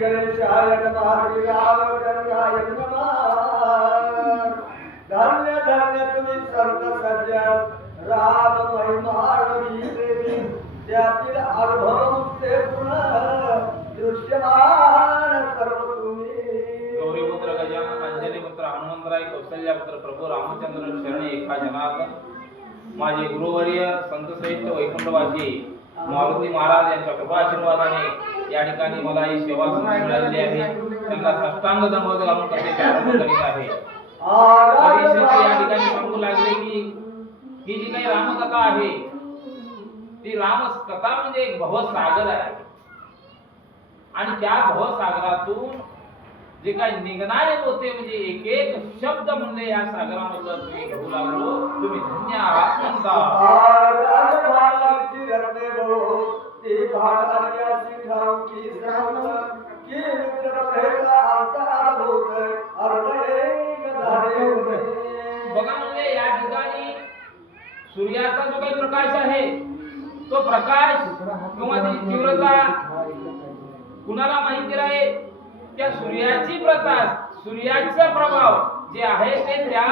गणेशाय नमः श्रीरामचंद्राय नमः। धन्य धन्य तुम्ही संत सज्जन राम महिमानवी देवी त्यातील अनुभव ते पुन्हा दृश्यमान सर्व तुम्ही। गौरीपुत्र गजानन अंजनी पुत्र हनुमंतराय कौशल्या पुत्र प्रभू रामचंद्र शरणे एका जनार्दन। माझे गुरुवर्य संत श्रेष्ठ वैकुंठवासी मारुती महाराज यांच्या कृपा आशीर्वादाने या ठिकाणी मला ही सेवा संधी मिळालेली आहे। त्यांना साष्टांग दंडवत घालून करते प्रारंभ करीत आहे। या ठिकाणी सांगू लागले की ही जी काही रामकथा आहे ती रामकथा म्हणजे एक भवसागर आहे आणि त्या भवसागरातून जे काही निघणारे होते म्हणजे एक एक शब्द म्हणले या सागरामधलं तुम्ही घेऊ लागलो तुम्ही धन्य आहात म्हणता। बघा म्हणजे या ठिकाणी सूर्याचा जो काही प्रकाश आहे तो प्रकाश किंवा त्याची तीव्रता कुणाला माहिती राहे त्या सूर्याची प्रकाश सूर्याचा प्रभाव जे आहे ते त्या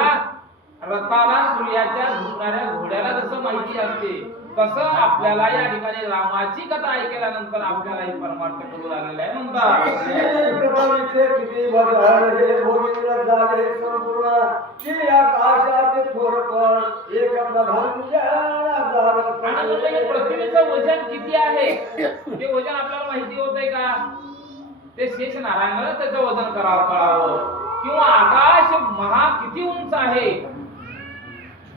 रथाला सूर्याच्या झुकणाऱ्या घोड्याला जसं माहिती असते तसं आपल्याला या ठिकाणी रामाची कथा ऐकल्यानंतर आपल्याला ही परमार्थ करू लागलेला आहे म्हणतात। पृथ्वीचं वजन किती आहे ते वजन आपल्याला माहिती होतंय का? ते शेष नारायणाला त्याचं वजन करावं कळावं किंवा आकाश महा किती उंच आहे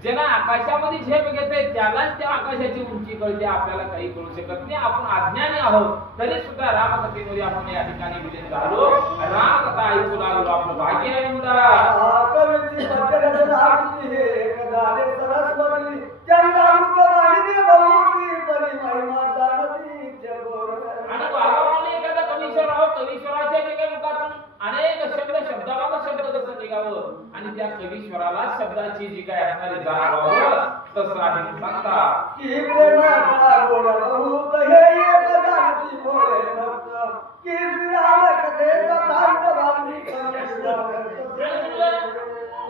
ज्याला आकाशामध्ये झेप घेते त्यालाच त्या आकाशाची उंची कळते आपल्याला काही कळू शकत नाही। आपण अज्ञानी आहोत तरी सुद्धा रामकथेमध्ये आपण या ठिकाणी विलीन झालो रामकथा ऐकू लागलो आपलं भाग्य आहे म्हणतात। आणि बाबाने एखादा कवीश्वर राहो कवीश्वराच्या जे काही मुखातून अनेक शब्दाला शब्द कसं निघावं आणि त्या कवीश्वराला शब्दाची जी काय असणारी जाण व्हावं तसं आहे सांगता की प्रेमाचा गोड बहुत हे एक जाती बोले भक्त की रामकथेचा तांडव बांधी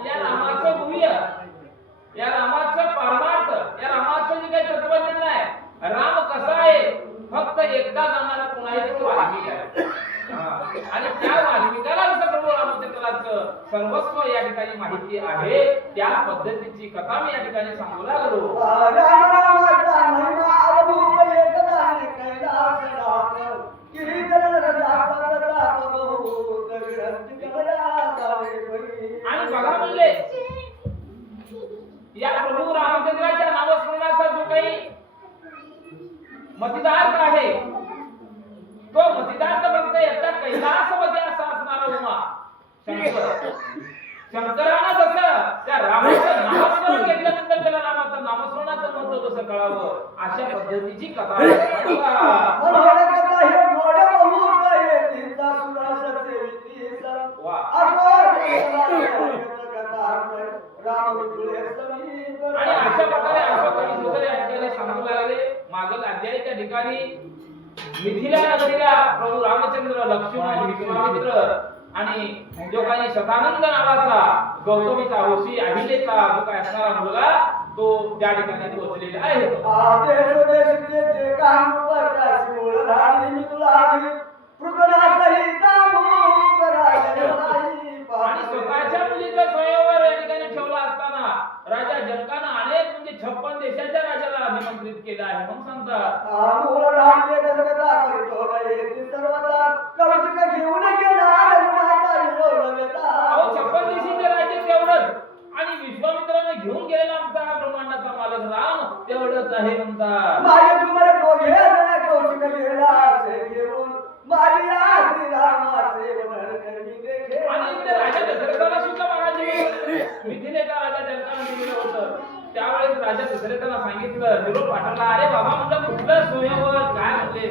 या रामाचं भूय या रामाचं परमार्थ या रामाचं जे काही तत्वज्ञान आहे राम कसा आहे फक्त एकदा जाणारा पुन्हा एक वाल्मिक आहे आणि त्या वाल्मिकाला जसं प्रभू रामचंद्राचं सर्वस्व या ठिकाणी माहिती आहे त्या पद्धतीची कथा मी या ठिकाणी सांगू लागलो। आणि बघा म्हणले या प्रभू रामचंद्राच्या नामस्मरणाचा जो काही मतिदार्थ आहे तो मतिदार्थ फक्त एकदा कैलासमध्ये असा असणारा उमा शंकरानं जसं त्या रामाचं नामस्मरण घेतल्यानंतर त्याला रामाचं नामस्मरणाचं महत्व कसं कळावं अशा पद्धतीची कथा आणि अशा प्रकारे अशा कवी सुंदर या ठिकाणी सांगू लागले मागील अध्यायाच्या ठिकाणी मिथिला नगरीला प्रभू रामचंद्र लक्ष्मण विश्वामित्र आणि जो काही शतानंद नावाचा गौतमीचा ऋषी अहिलेचा जो काही असणारा मुलगा तो त्या ठिकाणी पोहोचलेला आहे। आणि स्वतःच्या मुलीचा स्वयंवर या ठिकाणी ठेवला असताना राजा जनकानं अनेक म्हणजे 56 देशाच्या राजाला निमंत्रित केलं आहे म्हणून सांगतात। 56 देशाचे राज्य तेवढंच आणि विश्वामित्राने घेऊन गेलेला आमचा हा ब्रह्मांडाचा मालक राम तेवढंच आहे म्हणतात। आणि इकडे राजा दशरथाला सुद्धा महाराज मिथिलेचा राजा जनकाने दिलेलं होतं त्यावेळेस राजा दशरथाला सांगितलं निरोप पाठवला अरे बाबा म्हटलं कुठलं स्वयंवर काय म्हणले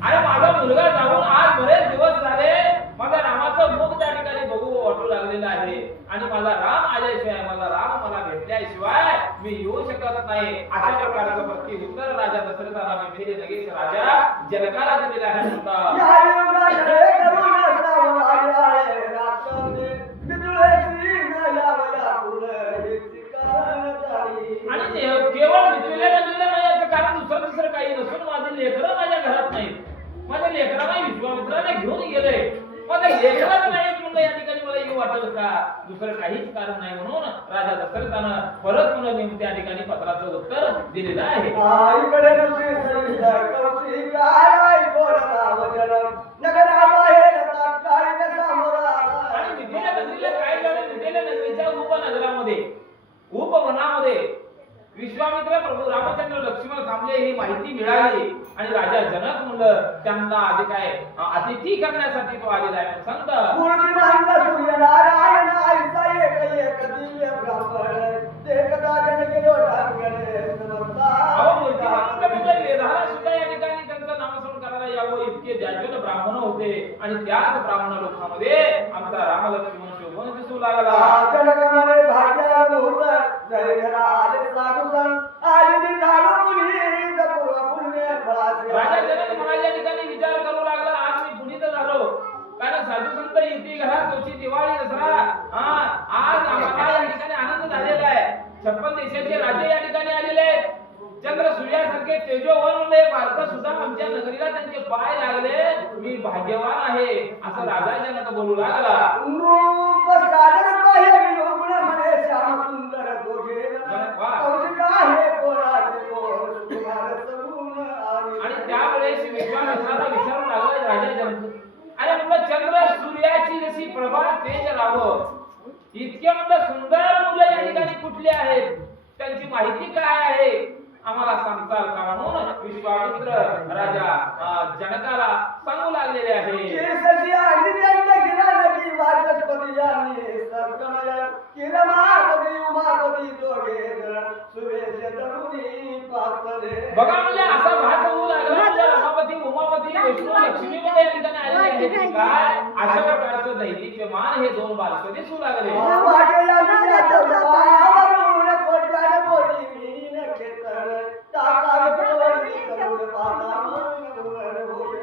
अरे माझा मुलगा जाऊन आज बरेच दिवस झाले माझा रामाचं मुख त्या ठिकाणी बघू वाटू लागलेलं आहे आणि माझा राम आल्याशिवाय माझा राम मला भेटल्याशिवाय मी येऊ शकत नाही अशा प्रकारचं प्रत्युत्तर राजा दशरथाला मिथिले नगेश राजा जनकाला दिलेलं आहे म्हणतात। विश्वामित्राने घेऊन गेले. मग एकलाच नाही म्हणलं या ठिकाणी मला येऊ वाटत का, दुसरं काहीच कारण नाही म्हणून राजा दशरथानं परत म्हणून त्या ठिकाणी पत्राचं उत्तर दिलेलं आहे. इकडे दुसरी सैनिक कौशी काय बोलला वचन नगराबाहेर तात्कालिक सामोरा. आणि विजय नगरीला काय झालं, विजय नगरीच्या उपनगरामध्ये उपवनामध्ये विश्वामित्र प्रभू रामचंद्र लक्ष्मण थांबले ही माहिती मिळाली आणि राजा जनक म्हणलं त्यांना आधी काय अतिथी करण्यासाठी तो आलेला आहे. संत मूर्तिमंत सूर्यनारायण ऐसा एक दिव्य ब्राह्मण ते कदा जनके लोटांगणे समर्था. अहो मूर्तिमंत म्हणजे वेदाला सुद्धा या ठिकाणी त्यांचं नामस्मरण करायला यावं इतके ज्याजन ब्राह्मण होते आणि त्याच ब्राह्मण लोकांमध्ये आमचा राम लक्ष्मण शोभन दिसू लागला. जनकामध्ये भाग्याला होत जय घरा आले साधुसन आले झालो मुनी पूर्व पुण्य फळाचे. राजा जनक महाराज या ठिकाणी विचार करू लागला, आज मी पुनीत झालो कारण साधू संत येते घरात तोची दिवाळी दसरा आज आम्हाला या ठिकाणी आनंद झालेला आहे. 56 देशाचे राजे या ठिकाणी आलेले आहेत. चंद्र सूर्यासारखे तेजोवन म्हणले भारत सुद्धा आमच्या नगरीला त्यांचे पाय लागले, मी भाग्यवान आहे असं राजा जनक बोलू लागला. रूप सादर पाहे विलोकन म्हणे श्याम सुंदर दोघे कौशिक आहे कोणाचे कोण सुकुमार सगुण. आणि त्यावेळेस विश्वामित्राला विचारू लागला राजा जनक, अरे म्हणलं चंद्र सूर्याची जशी प्रभा तेज राहावं इतके म्हणलं सुंदर मुलं या ठिकाणी कुठली आहेत, त्यांची माहिती काय आहे आम्हाला सांगताल का म्हणून विश्वामित्र राजा जनकाला सांगू लागलेले आहे. केसरी अग्निदंड गिरानकी वाचस्पती यांनी सर्कनय किरमापती उमापती दोघे जण सुरेश तरुणी पातले. बघा म्हणजे असा भात होऊ लागला म्हणजे रमापती उमापती विष्णू लक्ष्मी मध्ये या ठिकाणी आलेले आहेत. काय अशा प्रकारचं दैदिप्यमान हे दोन बालक दिसू लागले. वाटेला मिळालं आवरून कोट्याने बोली मीन खेतर टाकावे प्रवरी करुण पाता मन होय.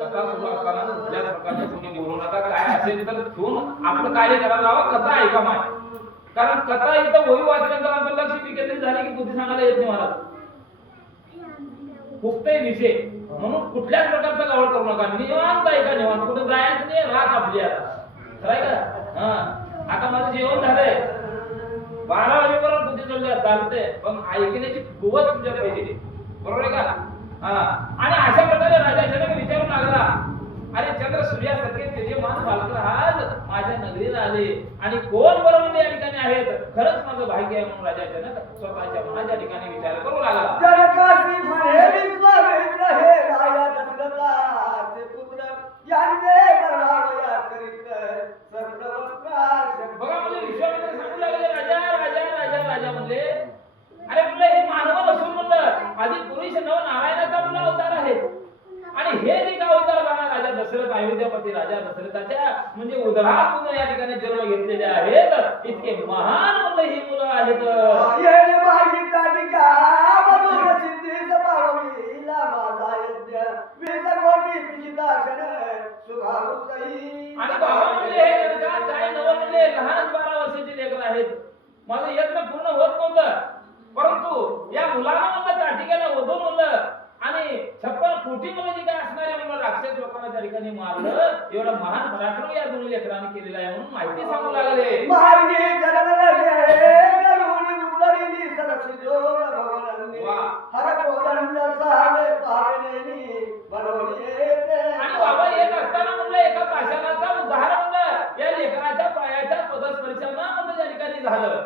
कथा सुरू असताना कुठल्याच प्रकारचे तुम्ही बोलू नका, काय असेल तर ठेवून आपलं कार्य करायला हवं. कथा ऐका माय, कारण कथा इथं वही वाचल्यानंतर आमचं लक्ष विकेंद्रित झाले की बुद्धी सांगायला येत नाही मला खूपही विषय म्हणून कुठल्याच प्रकारचा गवळ करू नका. निवांत ऐका, निवांत कुठं जायचं नाही, रात आपली आता खरंय का. आता माझं जेवण झालंय 12 वाजेपर्यंत बुद्धी चालली चालते, पण ऐकण्याची कुवत तुझ्या पाहिजे, बरोबर आहे का. आणि अशा प्रकारे राजा जनक विचारून लागला, अरे चंद्र सूर्यासारखे तेजमान बालक आज माझ्या नगरीला आले आणि कोण बरं म्हणजे या ठिकाणी आहेत, खरंच माझं भाग्य आहे म्हणून राजा जनक स्वतःच्या मनाच्या ठिकाणी विचार करू लागला. जनकासी म्हणे विश्वामित्र हे राजा दशरथाचे पुत्र यांचे बरावया करीत सर्वप्रकाश. बघा म्हणजे विश्वामित्र सांगू लागले, राजा राजा राजा राजा म्हणले, अरे म्हणलं हे मानव नसून म्हणलं आधी पुरुष नव नारायणाचा म्हणलं अवतार आहे आणि हे जे का अवतार झाला राजा दशरथ अयोध्यापती राजा दशरथाच्या म्हणजे उदरातून या ठिकाणी जन्म घेतलेले आहेत. इतके महान म्हणलं ही मुलं आहेत. येणे मागिता टिका मधुर सिद्धीस पावलीला माझा यज्ञ वीस कोटी पिचिताक्षण शुभावृत्तही. आणि बाबा म्हणजे हे जनका काय नवं म्हणजे लहान 12 वर्षाचे लेकर आहेत. माझं यज्ञ पूर्ण होत नव्हतं, परंतु या मुलाला म्हणलं ताटिकेला ओढून म्हणलं आणि 56 कोटी म्हणजे काय असणारे म्हणलं राक्षस लोकांना त्या ठिकाणी मारलं. एवढा महान पराक्रम या दोन्ही लेकरांनी केलेला आहे म्हणून माहिती सांगू लागले. मार्गी चरणले गरुणी उतरिली सरसिजोग भवनंनी हर कोदंड साले पावनेनी बनवली येते. आणि बाबा येत असताना म्हणलं एका पाषाणाचा उद्धार म्हणलं या लेकराच्या पायाच्या पदस्पर्शानं म्हणलं त्या ठिकाणी झालं.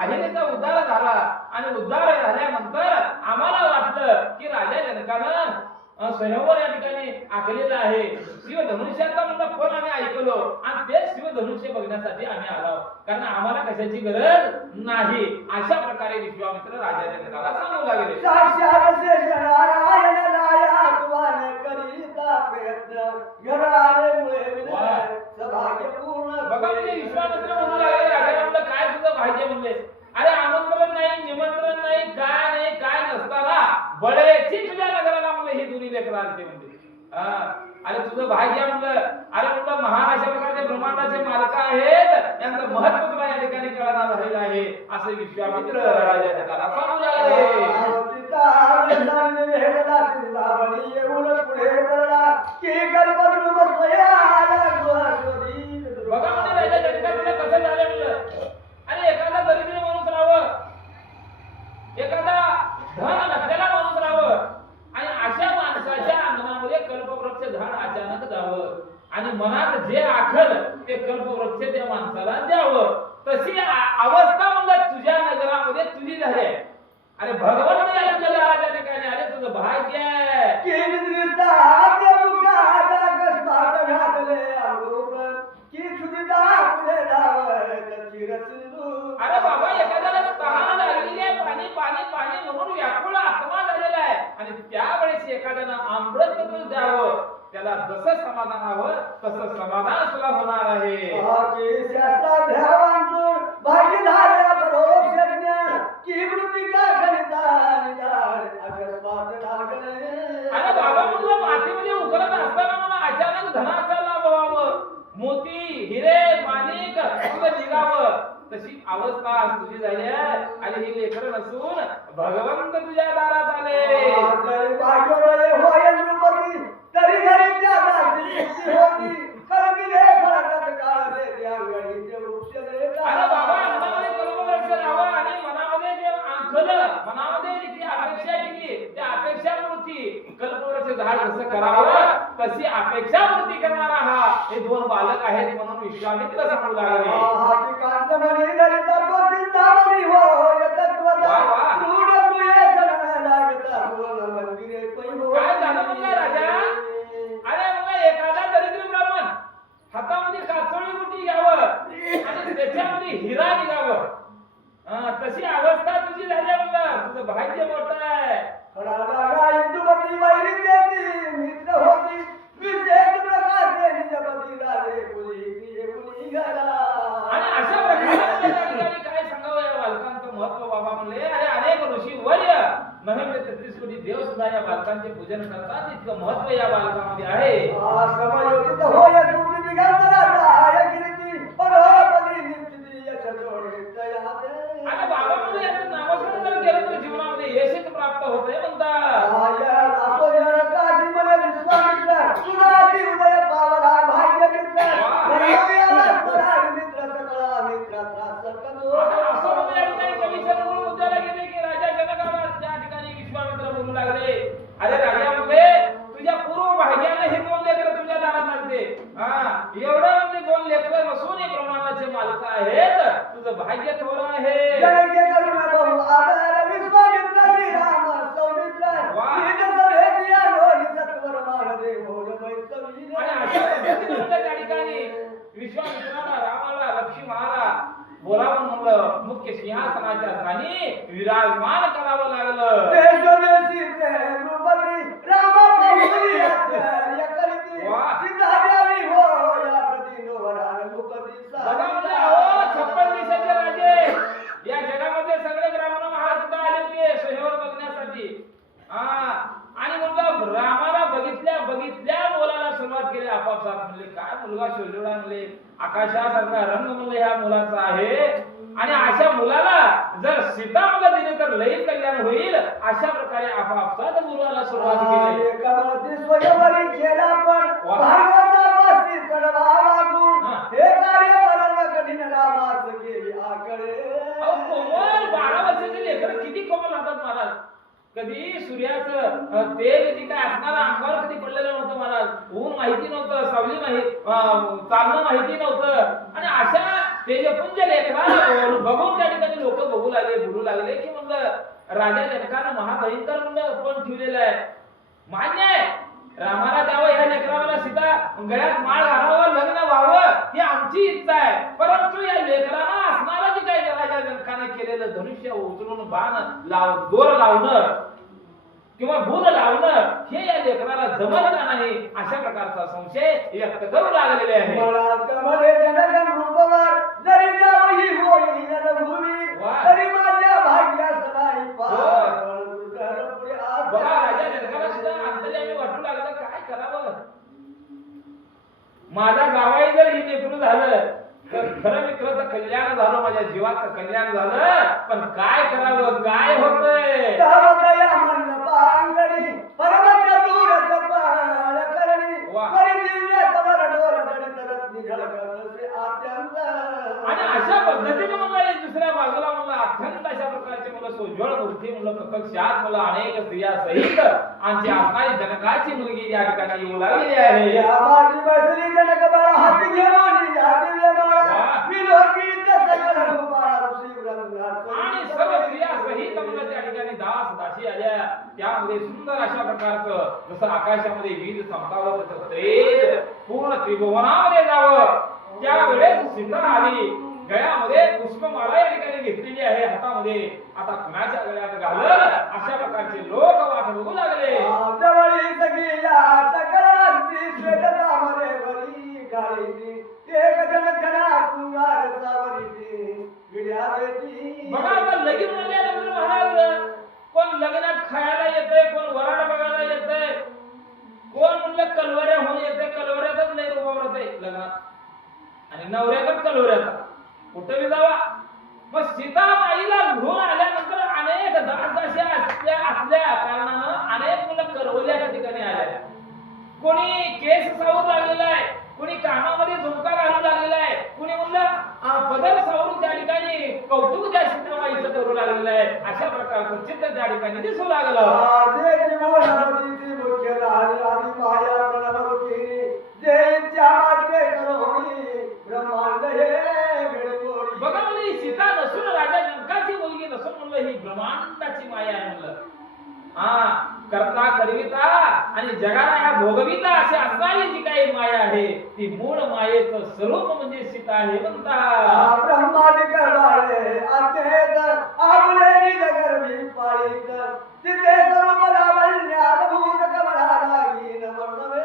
अहिलेचा उद्धार झाला आणि उद्धार झाल्यानंतर आम्हाला वाटलं की राजा जनकानं स्वयंवर या ठिकाणी आखलेलं आहे. शिवधनुष्याचा म्हणलं फोन आम्ही ऐकलो आणि ते शिवधनुष्य बघण्यासाठी आम्ही आलो, कारण आम्हाला कशाची गरज नाही. अशा प्रकारे विश्वामित्र राजा जनकाला सांगू लागले. साक्षात शेष नारायण राया तुवाने करीता प्रयत्न घराले मुळे विनय सभाग्यपूर्ण. बघा म्हणजे विश्वामित्र म्हणू लागले, राजा म्हणलं काय तुझं भाग्य म्हणले, अरे आमंत्रण नाही निमंत्रण नाही काय नसताना बळेची तुझ्या नगराला म्हणलं ही दोन्ही लेकरं आलते म्हणजे. अरे तुझं भाग्य म्हणलं, अरे म्हणलं महान अशा प्रकारचे ब्रह्मांडाचे मालक आहेत, यांचं महत्व तुला या ठिकाणी कळणार झालेलं आहे असं विश्वामित्र राजा जनकाला सांगू लागले. चिंता वेदनाने वेदना चिंतामणी येऊन पुढे पडला की कल्पतरू बसया गोष्टी बघा म्हणजे राजा जनकाला कसं झालं म्हणलं. आणि एखादा दरिद्री माणूस राहावं, एखादा धन नसलेला माणूस राहावं आणि अशा माणसाच्या अंगणामध्ये कल्पवृक्ष झाड अचानक जावं आणि मनात जे आखल ते कल्पवृक्ष त्या माणसाला द्यावं. तशी अवस्था म्हणजे तुझ्या नगरामध्ये तुझी झाली आहे. अरे भगवंत या तुझ्या दाराच्या ठिकाणी आले, तुझं भाग्य आहे. की दृष्टा मुखा अकस्मात घातले अंगोपर की सुविधा पुढे धावत चिरसिंधू. अरे बाबा एखाद्याला तहान लागलेली आहे, पाणी पाणी पाणी म्हणून व्याकुळ आत्मा झालेला आहे आणि त्यावेळेस एखाद्यानं अमृत दूध द्यावं, त्याला जसं समाधान हवं तसं समाधान सुद्धा होणार आहे. की शास्त्राभ्यावांतून भाग्य झाल्या परोक्ष ज्ञान की मृतिका खनिता निदान अकस्मात लागले. अरे बाबा म्हणलं मातीमध्ये उकरत असताना मला अचानक धनाचा लाभ व्हावं, मोती हिरे माणिक तुझं निघावं, तशी अवस्था आज तुझी झाली आहे. आणि ही लेकरं नसून भगवंत तुझ्या दारात आले. भाग्यवळे होय नृपती तरी घरी त्या दासी होती कळविले फळात काळ दे त्या गडीचे वृक्ष दे. अरे बाबा अंगामध्ये कल्पवृक्ष राहावं आणि मनामध्ये जे आंखलं, मनामध्ये जी अपेक्षा केली त्या अपेक्षापूर्ती कल्पवृक्ष झाड कसं करावं तशी अपेक्षापूर्ती करणारा हा हे दोन बालक आहेत म्हणून विश्वामित्र सांगू लागले. हाती कांतमणी दरिता तो चिंतामणी होय तत्वदा क्रूड प्रिय चरण लागता सोन मंदिरे पै हो. काय झालं म्हणलं राजा? अरे म्हणलं एखादा दरिद्री ब्राह्मण हातामध्ये काचोळी गुटी घ्यावं आणि त्याच्यामध्ये हिरा निघावं, तशी अवस्था तुझी झाली म्हणलं. तुझं भाग्य मोठं आहे. खडा लागा इंदुमती वैरिद्याची मित्र होती विशेष प्रकारचे निजपती राजे कुली घाला. आणि अशा प्रकारे त्या ठिकाणी काय सांगावं या बालकांचं महत्व बाबा म्हणले. अरे अनेक ऋषी वर्य नव्हे 33 कोटी देव सुद्धा या बालकांचे पूजन करतात. इतकं महत्व या बालकामध्ये आहे. समयोचित होय तुझी निघाला गिरती परोपदी निश्चिती यश जोडे तया दे. आणि बाबा म्हणले याचं नामस्मरण जर केलं तर जीवनामध्ये यशच प्राप्त होते म्हणतात. आया असो जनकाशी मला विश्वामित्र तुझाची उदय पावला भाग्य मित्र मनोयाला स्वराज मित्र सकळा मित्राचा सकलो. आता असं म्हणलं या ठिकाणी कवी शरण उद्याला गेले की राजा जनकाला त्या ठिकाणी विश्वामित्र बोलू लागले. अरे राजा म्हणले तुझ्या पूर्व भाग्याने हे दोन लेकरं तुझ्या दारात लागते. एवढं म्हणजे दोन लेकरं नसून हे ब्रह्मांडाचे मालक आहेत. तुझं भाग्य थोर आहे. जनके करुण बहु आदर विश्वामित्राची राम सौमित्र निज सभेतिया डोली सत्वर मान दे भोज मैत्रीने. आणि अशा पद्धतीने म्हणलं त्या ठिकाणी विश्वामित्राला रामाला लक्ष्मणाला बोलावून म्हणलं मुख्य सिंहासनाच्या स्थानी विराजमान करावं लागलं. देशदेशीचे नृपती राम पाहुली एकलिती सिद्धाव्यावी हो या प्रति वरान नृपती बघा म्हणलं अहो 56 देशाचे राजे या जगामध्ये सगळे ब्राह्मण महाराज सुद्धा आले होते स्वयंवर बघण्यासाठी. आणि म्हणलं रामाला बघितल्या बोलायला सुरुवात केली. आपापसात म्हणले काय मुलगा शोधला म्हणले, आकाशासारखा रंग म्हणले ह्या मुलाचा आहे आणि अशा मुलाला जर सीता मला दिली तर लई कल्याण होईल. अशा प्रकारे आपापसात बोलायला सुरुवात केली. एकावरती स्वयंवरी केला पण भागवतापासी चढवा वागून हे कार्य परम कठीण रामास केली आकडे. कोमल 12 वर्षाचे लेकरं किती कोमल राहतात महाराज. कधी सूर्याचं तेल जे काय असणारा अंगावर कधी पडलेलं नव्हतं महाराज. ऊन माहिती नव्हतं, सावली चालणं माहिती नव्हतं. आणि अशा तेजपुंज लेकराला बघून त्या ठिकाणी लोक बघू लागले बोलू लागले की म्हणलं राजा जनकानं महाभयंकर म्हणलं पण ठेवलेलं आहे. मान्य आहे रामाला द्यावं ह्या लेकराला सीता गळ्यात माळ घालावं लग्न व्हावं ही आमची इच्छा आहे. परंतु या लेकराला असणारं जे काही राजा जनकानं केलेलं धनुष्य उचलून बाण दोर लावणं किंवा भूल लावणं हे या लेकराला जमल का नाही अशा प्रकारचा संशय व्यक्त करू लागलेले आहे. कमले जनगण रूपवर जरी जावही होई जनभूमी तरी माझ्या भाग्यास नाही पार. बघा राजा जनकाला सुद्धा अंतर्यामी वाटू लागलं काय करावं. माझा जावाई जर ही लेकरू झालं तर खरं मित्राचं कल्याण झालं, माझ्या जीवाचं कल्याण झालं. पण काय करावं काय होतंय. परमचतुर कपाळ करणी वा. परी दिव्य कमर डोर जडित रत्नी झळकतसे आद्यंत. आणि अशा पद्धतीने मला एक दुसऱ्या बाजूला मला अत्यंत अशा प्रकारचे मला सोज्वळ मूर्ती म्हणलं प्रत्यक्षात मला अनेक स्त्रिया सहित आमची असणारी जनकाची मुलगी या ठिकाणी येऊ लागलेली आहे. या माझी मैत्रिणी जनक बाळा हाती घेऊन या दिव्य बाळा वा. मी लोकीच सगळं रूपाळा शिवरंगात. आणि सर्व स्त्रिया सहित मला त्या ठिकाणी दास दासी आल्या. त्यामध्ये सुंदर अशा प्रकारचं जसं आकाशामध्ये वीज चमकावं तसं तेज पूर्ण त्रिभुवनामध्ये जावं. त्यावेळेस सीता आली. गळ्यामध्ये पुष्पमाला या ठिकाणी घेतलेली आहे हातामध्ये. आता कुणाच्या गळ्यात घालल अशा प्रकारचे लोक वाट बघू लागले. जवळी सगळी या सकळाची श्वेततामरे वरी गाळीती एक जण जणा शृंगार सावरीती विड्या देती. बघा आता लगीन म्हणल्यानंतर महाराज कोण लग्नात खायला येतंय, कोण वराड बघायला येतंय, कोण म्हणलं कलवऱ्या होऊन येते. कलवऱ्यातच नाही रूपावर आहे लग्नात आणि नवऱ्यातच कलवऱ्याचा कुठे बी जावा. मग सीतामाईला घेऊन आल्यानंतर अनेक दासदासी असल्या कारणानं अनेक मुलं करवल्या त्या ठिकाणी आल्या. कोणी केस सावरून लागलेला आहे, कोणी कानामध्ये झुमका घालून लागलेला आहे, कोणी म्हणलं पदर सावरून त्या ठिकाणी कौतुक त्या सीतामाईचं करू लागलेलं आहे. अशा प्रकारचं चित्र त्या ठिकाणी दिसू लागलं. आदेची मोहनाची मुख्य राणी आदी माया प्रणवरुखी जयच्या मात्रे करोणी ब्रह्मांड हे घडगोडी. बघा म्हणलं ही सीता नसून राजा जनकाची मुलगी नसून म्हणलं ही ब्रह्मांडाची माया आहे म्हणलं. करता करविता आणि जगाला या भोगविता अशी असणारी जी काही माया आहे ती मूळ मायेचं स्वरूप म्हणजे सीता आहे म्हणतात. ब्रह्मांड करवाळे अद्वैत आपुले निज गर्भी पाळीत तिथे स्वरूप लावण्यात भूत कमळा लागीन वर्णवे.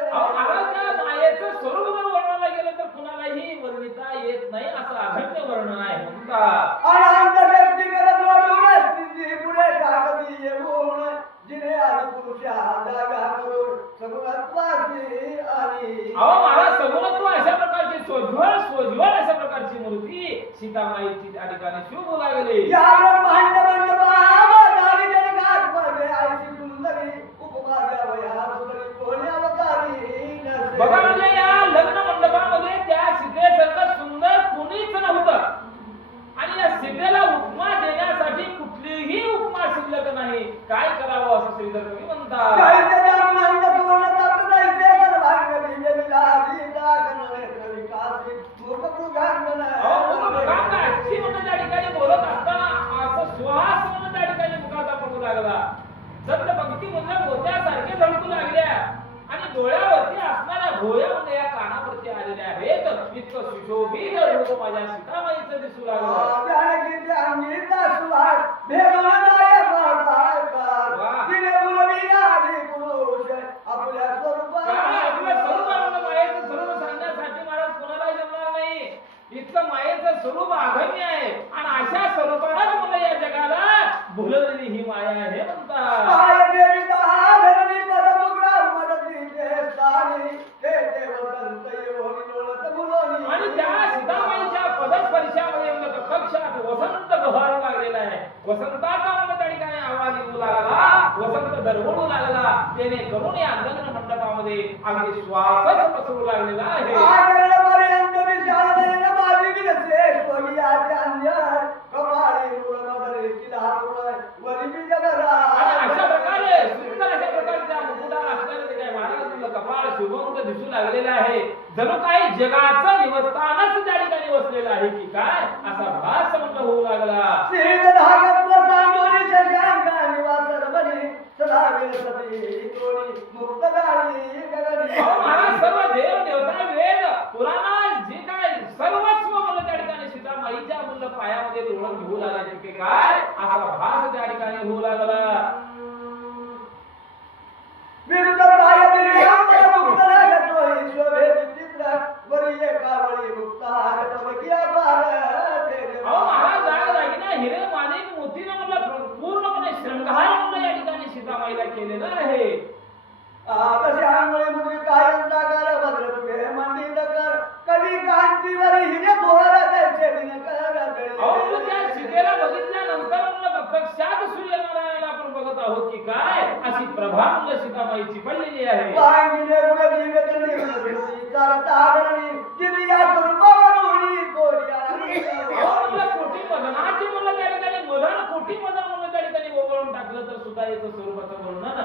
त्या मायेचं स्वरूप जर वर्णाला गेलं तर कुणालाही वर्णिता येत नाही असं अखंड वर्णन आहे म्हणतात. अनंत व्यक्तिगत जोडून तिची पुढे कागदी येऊन जिने आदि पुरुषा जागा करून सगुणत्वाची आणि महाराज सगुणत्व अशा प्रकारची सोज्वळ अशा प्रकारची मूर्ती सीतामाईची त्या ठिकाणी शोभू लागली. या ब्रह्मांड मंडपामध्ये जगात मध्ये आईची सुंदरी उपमा द्यावया सुंदरी कोणी अवतारी नसे. बघा म्हणजे या लग्न मंडपामध्ये त्या सीतेसारखं सुंदर कोणीच नव्हतं आणि या सीतेला उपमा देण्यासाठी कुठलीही उपमा शिल्लक नाही. काय करावं असं श्रीधर कवी म्हणतात. त्या ठिकाणी बोलत असताना असं सुहास म्हणून त्या ठिकाणी मुखाचा पडू लागला. सत्य पंक्ती म्हणलं मोत्यासारखे झळकू लागल्या आणि डोळ्यावरती असणाऱ्या भोया म्हणजे या कानावरती आलेल्या आहेत. इतकं सुशोभित रूप माझ्या सीतामाईचं दिसू लागलं. इतकं मायेचं स्वरूप अगम्य आहे आणि अशा स्वरूपालाच मला या जगाला भुललेली ही माया आहे म्हणतात. आणि त्या सीतामाईच्या पदस्पर्शामध्ये प्रत्यक्षात वसंत बहरू लागलेला आहे. वसंताचा मला त्या ठिकाणी आवाज येऊ लागला, वसंत दरवळू लागला. त्याने करून या लग्न मंडपामध्ये अगदी श्वासच पसरू लागलेला आहे. अशा प्रकारे सुंदर अशा प्रकारच्या मुकुटाला असणारे ते काय महाराज कपाळ शुभंग दिसू लागलेलं आहे. जणू काही जगाचं निवस्थानच त्या ठिकाणी वसलेलं आहे की काय असा भास म्हणणं होऊ लागला. महाराज सर्व देव देवता वेद पुराण जे काय सर्वस्व मला त्या ठिकाणी सीतामाईच्या मुलं पायामध्ये लोळत घेऊ लागले की काय असा भास त्या ठिकाणी होऊ लागला. महाराज जागदागिना हिरे माणिक मोतीने मला पूर्णपणे शृंगार म्हणून या ठिकाणी सीतामाईला केलेलं आहे. तसे आंघोळी मुली कायम जागार भद्र तुझे मंडित कर कधी कांतीवर हिने दोहरा द्यायचे दिन कर. त्या सीतेला बघितल्यानंतर प्रत्यक्षात सूर्यनारायणाला आहोत की काय अशी प्रभा म्हणलं सीतामाईची पडलेली आहे. वांगिले मुगदी गतरणी मुगदी चालता आदरणी किती या स्वरूपावरुणी कोरियानी म्हणलं कोटी मदनाची म्हणलं त्या ठिकाणी मदन कोटी मदन म्हणलं त्या ठिकाणी ओघळून टाकलं तर सुद्धा याचं स्वरूपाचं वर्णन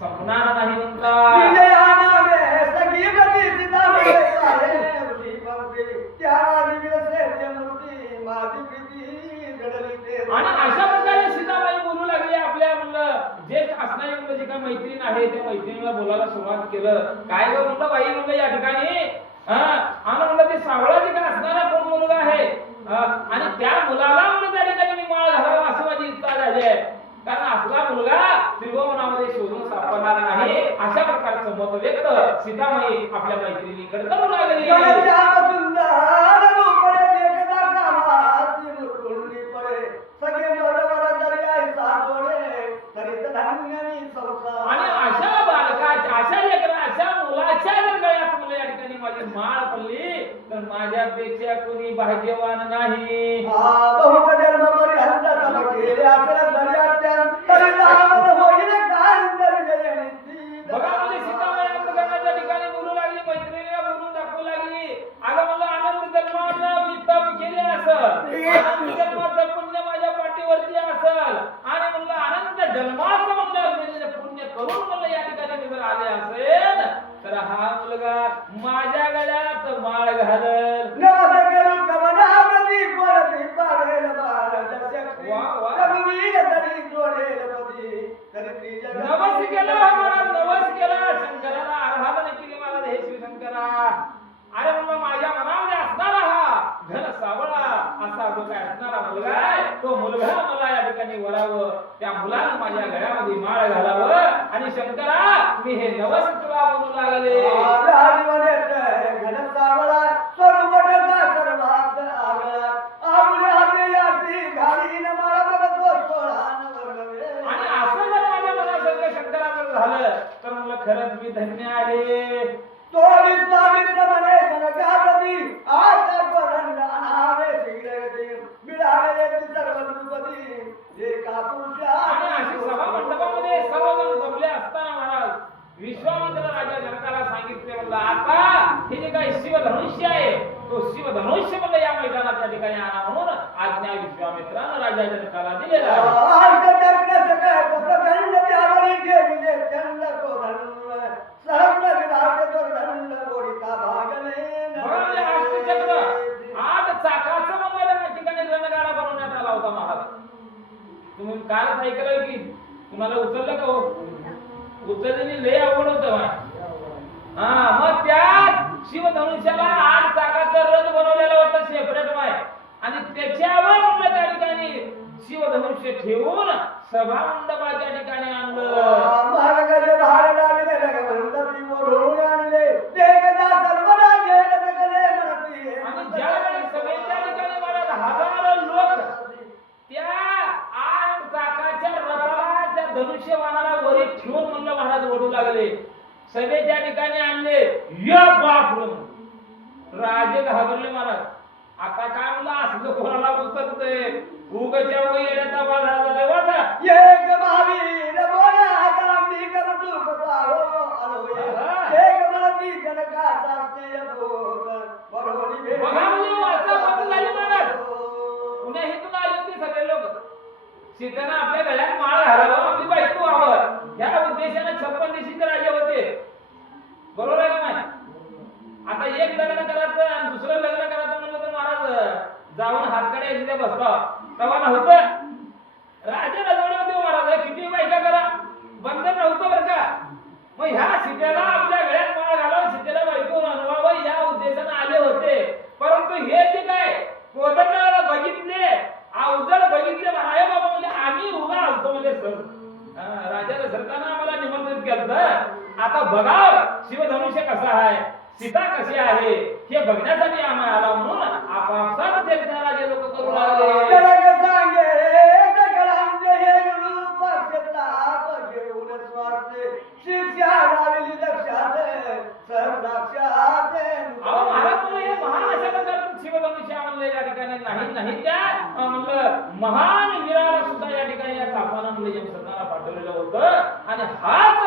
संपणार नाही म्हणतात. विजयानामे सगळी प्रती सीता आहे उठी पंक्ती त्या दिवसे ते मूर्ती माझी प्रीती घडली ते आणि अशा प्रकारे सीताबाई बोलू लागली आपल्या म्हणलं ज्येष्ठ असणारी म्हणलं जी काय मैत्रीण आहे त्या मैत्रिणीला बोलायला सुरुवात केलं. काय ग म्हणलं बाई म्हणलं या ठिकाणी आणि म्हणलं ते सावळाची काय असणारा कोण मुलगा आहे आणि त्या मुलाला म्हणलं त्या ठिकाणी मी माळ घालावा असं माझी इच्छा झाली आहे. कारण असला मुलगा त्रिभुवनामध्ये शोधून सापडणार नाही अशा प्रकारचं मत व्यक्त सीतामाई आपल्या मैत्रिणीकडे करू लागली. सुंदर रूपडे देखता कामाची मुरकुंडी पडे सगळे बरोबर दर्याई सातोडे तरीत धान्यानी संसार आणि अशा बालकाच्या अशा लेकरा अशा मुलाच्या जर गळ्यात मुलं या ठिकाणी माझी माळ पडली तर माझ्यापेक्षा कोणी भाग्यवान नाही. बहुत जन्म परिहंत तम केले असेल दर्यात्या तरी रावण होईल कांदर जयंती. बघा म्हणजे सीतामाई आनंदगणाच्या ठिकाणी बोलू लागली मैत्रिणीला बोलून दाखवू लागली. अगं मला आनंद जन्माचं मी तप केले असल आनंद जन्माचं पुण्य माझ्या पाठीवरती असल आणि म्हणलं आनंद जन्माचं म्हणलं पुण्य करून म्हणलं या ठिकाणी मी जर आले असेल तर हा मुलगा माझ्या गळ्यात माळ घालल. नवस करू कमनावती कोणती पावेल बाळ दशक्ती वा, वा. कमवीर तरी जोडेल पदी तरी ती जग नवस केला महाराज नवस केला शंकराला आराधना केली महाराज हे शिवशंकरा. अरे म्हणलं माझ्या मनामध्ये असणारा हा घन सावळा असा जो काय असणारा मुलगा आहे तो मुलगा मला या ठिकाणी वरावं त्या मुलानं माझ्या गळ्यामध्ये माळ घालावं आणि शंकरा मी हे नवस तुला म्हणू लागले. घन सावळा स्वरूपटचा सर्वात आगळा आपल्या हाती याची घालीन माळ बघतो सोळान वर्णवे. आणि असं जर माझ्या मनात शंकरा जर झालं तर म्हणलं खरंच मी धन्य आहे. तो विश्वामित्र म्हणे जनकापती आता कोदंड अनावे श्रीरगती मिळाले सर्व नृपती जे कापुरुषा. आणि अशी सभा मंडपामध्ये सर्वजण जमले असताना महाराज विश्वामित्र राजा जनकाला सांगितले म्हणलं आता हे जे काही शिवधनुष्य आहे तो शिवधनुष्य म्हणलं या मैदानात त्या ठिकाणी आणा म्हणून आज्ञा विश्वामित्रानं राजा जनकाला दिलेला आहे. अर्धचक्र सकळ प्रचंड त्यावरी ठेविले चंड कोदंड सहस्र विराट दुर्दंड गोडिता भागले बघा म्हणजे अष्टचक्र 8 चाकाचं म्हणलं त्या ठिकाणी रणगाडा बनवण्यात आला होता महाराज. तुम्ही कालच ऐकलं की तुम्हाला उचललं का हो? उचललेली लय अवघड होतं मग त्यात शिवधनुष्याला 8 चाकाचं रथ बनवलेलं होतं सेपरेट माय आणि त्याच्यावर म्हणलं त्या ठिकाणी शिवधनुष्य ठेवून सभा मंडपाच्या ठिकाणी आणलं. महाराजांचे भार डाविले रघुवंती ओढून आणले देखता सर्व राजे लगले म्हणती. आणि ज्यावेळी सभेच्या ठिकाणी महाराज हजारो लोक त्या 8 चाकाच्या रथाला त्या धनुष्यबाणाला वरी ठेवून म्हणलं महाराज ओढू लागले. सभेच्या ठिकाणी आणले या बापरे राजे घाबरले महाराज. आता काय म्हणलं असलं कोणाला उचलतंय उगच्या येण्याचा बाधा झाला वाचा. एक महावीर बोला गांभी कर दुख पाहो आलोय एक मनती जनकाचा स्नेह बोध बरोडी भेट. बघा म्हणजे वाचा बंद झाली महाराज. पुन्हा इथून आले होते सगळे लोक सीतेनं आपल्या गळ्यात माळ घालावं आपली बायको व्हावं ह्या उद्देशाने 56 देशीचे राजे होते. बरोबर आहे का नाही? आता एक लग्न करायचं आणि दुसरं लग्न करायचं म्हणलं तर महाराज जाऊन हातकडे तिथे बसता तेव्हा नव्हतं. राजा रजवले होते महाराज किती बायका करा बंधन नव्हतं बरं का. मग ह्या सीतेला आपल्या गळ्यात माळ घालावं सीतेला बायको बनवावं या उद्देशाने आले होते. परंतु हे जे काय कोदंडाला बघितले अवजड बघितले म्हणाले बाबा म्हणजे आम्ही उभा आलतो म्हणजे सर राजाला सरकारनं आम्हाला निमंत्रित केलं. आता बघा शिवधनुष्य कसा आहे सीता कशी आहे हे बघण्यासाठी आम्ही आला म्हणून आपापसात चर्चा राजे लोक करू लागले. जग सांगे जगळांचे हे रूप प्रताप घेऊन स्वार्थे शिक्षा लावली लक्षात सहसाक्षात. अहो महाराज तुम्ही हे महान अशा प्रकारचं शिवधनुष्य म्हणलं या ठिकाणी नाही त्या म्हणलं महान वीराला सुद्धा या ठिकाणी ठिकाणी या चापानं म्हणजे यमसदनाला पाठवलेलं होतं आणि हाच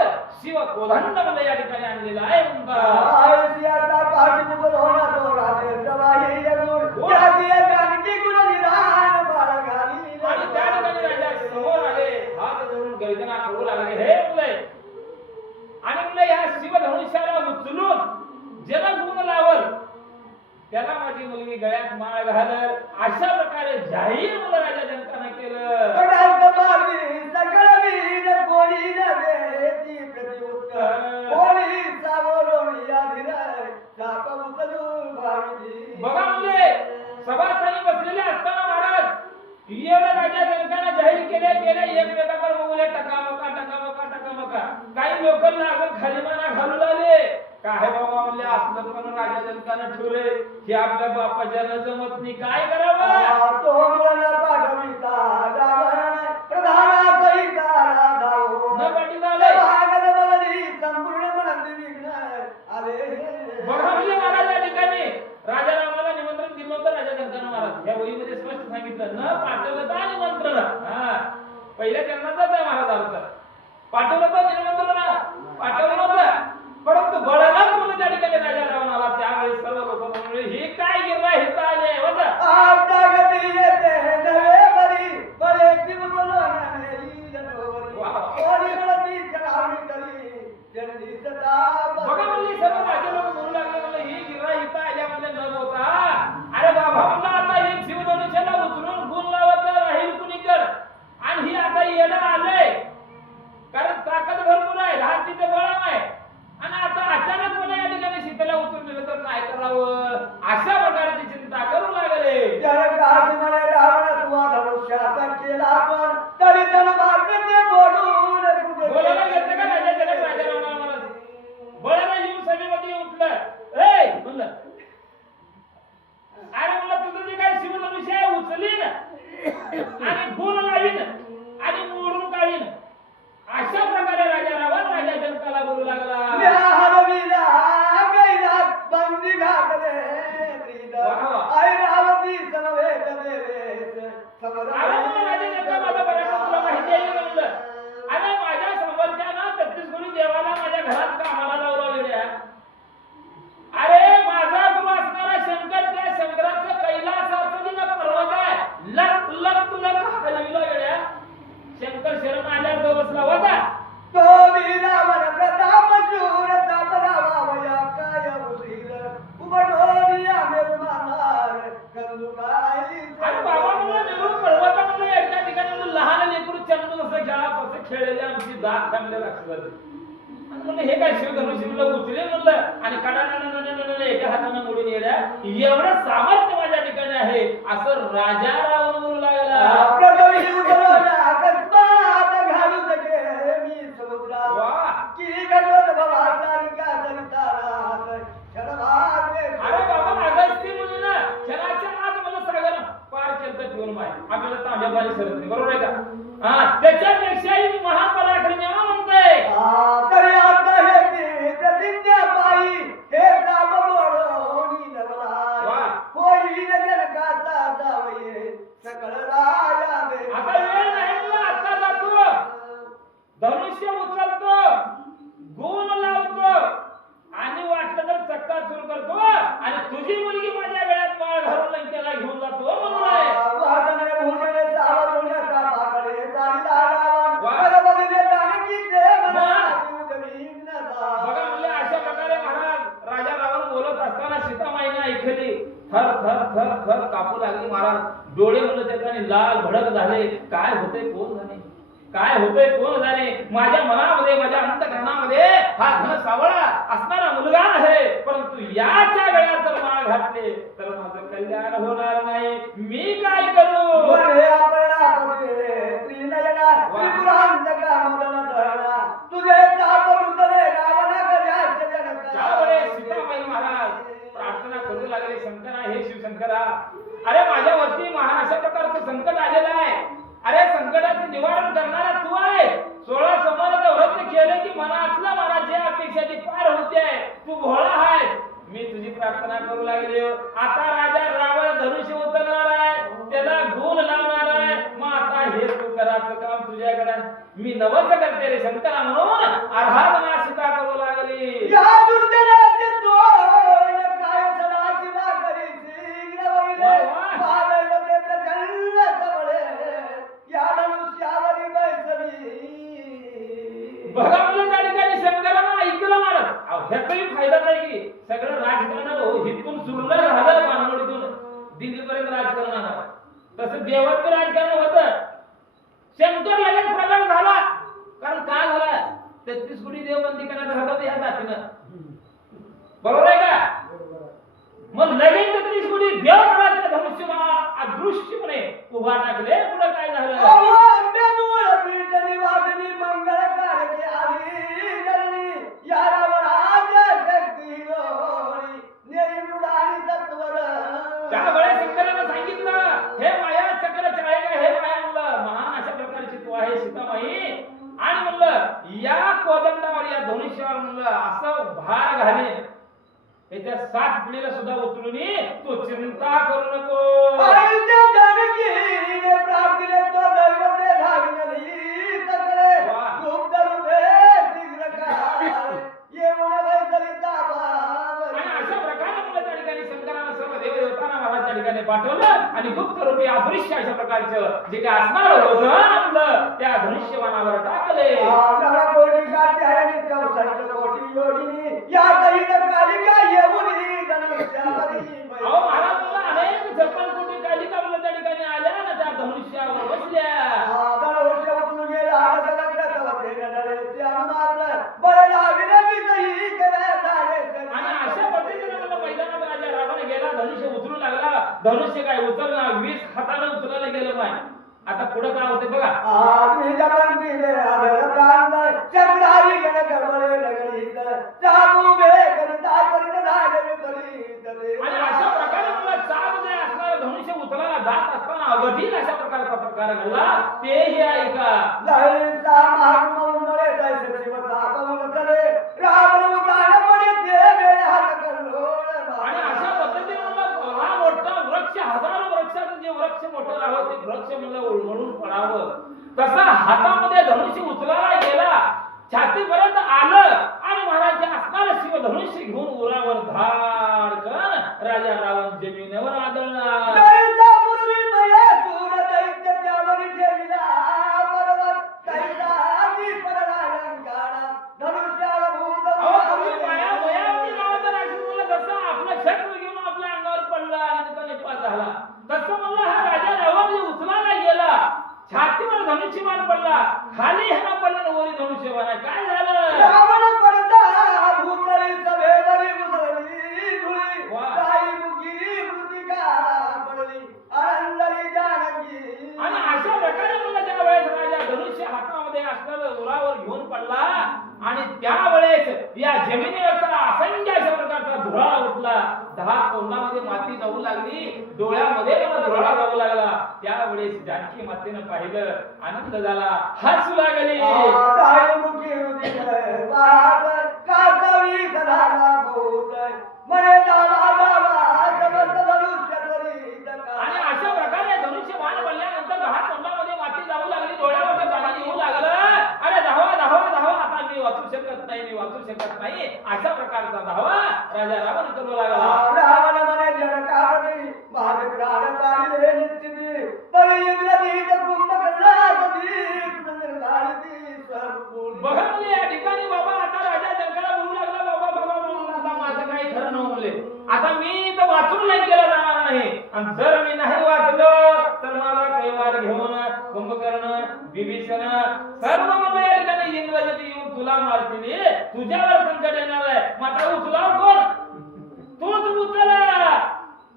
शिव कोदंड म्हणजे या ठिकाणी आणलेला आहे म्हणतात. आळसियाचा पाठीमुख होणार तो राधे जवाही यगुर त्याची जानकी गुण निधान बाळगाली आणि त्या ठिकाणी राजा समोर आले, हात धरून गर्जना करू लागले, हे मुले आणि म्हणले या शिव धनुष्याला उचलून ज्याला गुण लावल त्याला माझी मुलगी गळ्यात माळ घालल, अशा प्रकारे जाहीर मुलं राजा जनकाने केलं. कडाक मारली सकळ वीर कोणी नव्हे ती प्रतिउत्तर कोणी सावरून या धीर चाप उचलून भावी. बघा मुले सभास्थानी बसलेले असताना महाराज एवढं राजा जनकाने जाहीर केले एकमेकावर बघूले टकामका. काही लोक लागून खाली माना घालू लागले, काय बाबा म्हणले असलं पण राजा जनकाने ठेवले, हे आपल्या बापाच्या न जमत नाही, काय करावं. तो मुलाला पाठविता रावण प्रधानासहिता राधाओ न पाठी झाले. भागत बदली संपूर्ण मनंदी विघ्न आले. बघा म्हणजे महाराज या ठिकाणी राजा रावणाला निमंत्रण दिलं होतं राजा जनकाने महाराज या वहीमध्ये स्पष्ट सांगितलं, न पाठवलं निमंत्रण. हा पहिल्या चरणाचाच आहे महाराज अर्थ. पाठवलं तर निमंत्रण पाठवलं नव्हतं, परंतु बळाला म्हणून त्या ठिकाणी राजा रावणाला त्यावेळी सर्व लोक म्हणले हे काय गिरला हित आले होता. आपटा गती येते नवे बरी बळेची मुलनाने जनवरी कोणी गळती चढावली करी जननी सदा. बघा म्हणली सर्व राजे लोक म्हणू लागले, म्हणले ही गिरला हित आल्या म्हणले न होता. अरे बाबा म्हणला आता हे शिवधनुष्याला उचलून गुण लावत राहील कुणीकड आणि ही आता येणं आले, कारण ताकद भरपूर आहे, धार तिथे बळम आहे आणि आता अचानकपणे या ठिकाणी सीतेला उतरून दिलं तर काय करावं, अशा प्रकारची चिंता करू लागले. जनकास म्हणे रावण तुवा धनुष्याचा केला पण तरी जण मागते बोलून कुठे बोलायला घेतलं का राजा जनक राजा रावणाला महाराज बळाला येऊन सभेमध्ये उठलं, ए म्हणलं अरे म्हणलं तुझं जे काय शिवधनुष्य आहे उचलीन आणि गुण लावीन आणि मोडून काढीन, अशा प्रकारे राजा रावण राजा जनकाला बोलू लागला. हरविला कैलास बंदी घातले आई रावती समवेत देवे समर. अरे मग राजा जनका माझा पराक्रम तुला माहिती आहे म्हणलं, अरे माझ्या समर्थ्यानं 33 कोटी देवाला माझ्या घरात कामाला लावला. अरे माझा गुरु असणारा शंकर त्या शंकराचं कैलासाचं जे पर्वत आहे लख लख तुला हलविला गेल्या. शंकर शरण आल्यावर बसला होता. तो मी रावण प्रताप शूर तापरावा वया काय उशीर उमटोनी आमेर मानार गंदू काय. अरे बाबा म्हणलं निवडून पर्वतामध्ये एका ठिकाणी म्हणलं लहान लेकरू चंदू जसं खेळा तसं खेळलेले आमची दात थांबले लक्षात. म्हणलं हे काय शिवधनुष्य म्हणलं उचले म्हणलं आणि काढा एका हातानं मोडून येड्या एवढं सामर्थ्य माझ्या ठिकाणी आहे असं राजा रावण बोलू लागला. प्रथम उतरवला अकस्मात घालू सके मी समुद्रा वा की गणवत बाबा सारिका सरितारात क्षणभागे. अरे बाबा अगस्ती मुलीनं क्षणाच्या आत मला सागर पार केलं ठेवून माय आपल्याला तांब्या पाणी सरत नाही, बरोबर आहे का. हा त्याच्यापेक्षाही महान पराक्रमी म्हणतोय. तरी आता हे ती प्रतिज्ञा पायी हे काम मोडोनी नवला होईल जनकाचा जावये सकळ राया दे. आता वेळ नाही ना, आता जातो धनुष्य उचलतो गुण लावतो आणि वाटलं तर चक्का चूर करतो आणि तुझी मुलगी माझ्या वेळात माळ घालून लंकेला घेऊन जातो म्हणून आहे. वासने भूषणे सावधुण्याचा पाकडे चालला रावण बरोबरीने जानकीचे मनात उदवीन जा. बघा म्हणले अशा प्रकारे महाराज राजा रावण बोलत असताना सीतामाईने ऐकली, थर थर थर थर कापू लागली महाराज. डोळे म्हणलं त्याच्याने लाल भडक झाले. काय होतंय कोण जाणे, काय होतंय कोण जाणे. माझ्या मनामध्ये माझ्या अंतःकरणामध्ये हा घन सावळा असणारा मुलगा आहे, परंतु याच्या वेळात जर माळ घातले तर माझं कल्याण होणार नाही. मी काय करू. वने आपला पदे त्रिनयना त्रिपुरांतका मदन धरणा तुझे ताप उतरे रावण गजाचे जनका. त्यावेळेस सीतामाई महाराज प्रार्थना करू लागले, शंकरा हे शिवशंकरा, अरे माझ्यावरती महान अशा प्रकारचं संकट आलेलं आहे. अरे संकटाचं निवारण करणारा तू आहे. 16 सोमवाराचं व्रत केले की मनातलं मला जे अपेक्षा ती पार होते. तू भोळा आहे. मी तुझी प्रार्थना करू लागले. आता राजा रावण धनुष्य उतरणार आहे, त्याला गुण लावणार आहे. मग आता हे तू करायचं का मी नवस करते रे शंकरा म्हणून आराधना सीता करू लागली. या दुर्जनाचे तोंड काय सदा शिवा करीसी गिरवले पादैवतेत जल्ल सबळे या धनुष्यावरी बैसवी. बघा मुलं त्या ठिकाणी शंकरानं ऐकलं महाराज. ह्याचाही फायदा नाही की सगळं राजकारण हिथून सुरुला झालं पानवडीतून दिल्लीपर्यंत राजकारण आलं. तसं देवाचं राजकारण होतं. शंकर लगेच प्रकट झाला. कारण काय झाला 33 कोटी देवबंदी करण्यात झालं या जातीनं. बरोबर आहे का? मग लगेच 33 कोटी देव महाराज धनुष्य अदृश्यपणे उभा टाकले. पुढे काय झालं? मंगळकारके आली जननी या रावणाच्या शक्तीलोरी निर्गुणानी सत्वर. त्यावेळेस शंकरानं सांगितलं हे माया चक्र चाळे हे माया म्हणलं महान अशा प्रकारची तू आहे सीतामाई. आणि म्हणलं या कोदंडावर या धनुष्यावर म्हणलं असं भार घाले त्याच्या 7 पिढीला सुद्धा उचलून तू चिंता करू नको. आईच्या जानकीने प्राप्तीले तो दैवते धाविनली सकळे गुप्त रूपे शीघ्रकार येऊन वैसलिता भाव. आणि अशा प्रकारे म्हणलं त्या ठिकाणी शंकरानं सर्व देवदेवतांना महाराज त्या ठिकाणी पाठवलं आणि गुप्त रूपी अदृश्य अशा प्रकारचं जे काय असणार होतं म्हणलं त्या धनुष्यबाणावर टाकले. कोटी काठी आहे 64 कोटी योगिनी या सहित कालिका येऊन धनुष्यावरी. अहो महाराज मला अनेक 56 कोटी कालिका म्हणलं त्या ठिकाणी आल्या ना त्या धनुष्यावर बसल्या. धनुष्य उचलून गेला सगळं तवते नडले त्या मात्र बळला विनमी सही केला झाले. आणि अशा पद्धतीने मला मैदानात राजा रावण गेला धनुष्य उचलू लागला. धनुष्य काय उचलला 20 हाताने उचलायला गेलं नाही. आता पुढे काय होते बघा. आम्ही जपन दिले आदर प्रांत चक्रारी गण कमळे लगडीत चाबू बे करिता परित झाले विपरीत. आणि अशा प्रकारे मला चाप जे असणार धनुष्य उचलायला जात असताना अगदीच अशा प्रकारचा प्रकार घडला. तेही ऐका. ललिता महागुणळे तैसे शिवता पवन करे रावण उतार पडे ते वेळे हात कल्लोळ. आणि अशा पद्धतीने मला हा मोठा वृक्ष हजारो वृक्षाचं जे वृक्ष मोठं राहावं ते वृक्ष मला उलमडून पडावं तसा हातामध्ये धनुष्य उचलायला गेला. छातीपर्यंत आलं आणि महाराज असणारं शिव धनुष्य घेऊन उरावर धाडकन राजा रावण जमिनीवर आदळला. पूर्वी मया सूर दैत्य त्यावरी ठेविला पर्वत तैसाची पररांगाणा धनुष्याला भूत. अहो पूर्वी मायावती नावाचा राक्षस म्हणलं जसं आपलं शस्त्र घेऊन आपल्या अंगावर पडला आणि त्याचा निपात झाला तसं म्हणलं हा राजा रावण उचलायला गेला. छातीवर धनुष्यबाण पडला खाली ह्याला पडलं वरी धनुष्यबाण. काय झालं? रावण पडता भूतळी सभेवरी मुसळली धुळी काही मुखी मृतिका पडली आनंदली जानकी. आणि अशा प्रकारे मला ज्या वेळेस राजा धनुष्य हातामध्ये असलेलं उरावर घेऊन पडला आणि त्यावेळेस या जमिनीवरचा असंख्य अशा प्रकारचा धुराळा उठला. 10 तोंडामध्ये माती जाऊ लागली डोळ्यामध्ये मला धुराळा जाऊ लागला. त्यावेळेस जानकी मातेनं पाहिलं आनंद झाला हसू लागली. काही मुखी मृतिका पाहत कासवी सदाला भूत म्हणे दावा दावा समस्त धनुष्य त्वरित. आणि अशा प्रकारे धनुष्य बाण पडल्यानंतर 10 तोंडामध्ये माती जाऊ लागली डोळ्यामध्ये पाणी येऊ लागलं. अरे धावा धावा धावा आता मी वाचू शकत नाही अशा प्रकारचा धावा राजा रावण करू लागला. रावण म्हणे जनकावरी माझे प्राण चालले निश्चिती परी इंद्रजीत कुंभकर्णासती निर्धारिती सर्वपूर्ण. बघा मुले या ठिकाणी बाबा आता राजा जनकाला बोलू लागला बाबा आता माझं काही खरं नव्हले. आता मी तर वाचून नाही केलं जाणार नाही आणि जर मी नाही वाचलो तर मला कैवार घेऊन कुंभकर्ण विभीषण सर्व मला या ठिकाणी इंद्रजित येऊन तुला मारतील तुझ्यावर संकट येणार आहे. मात्र उचलाव कोण? तूच उचला.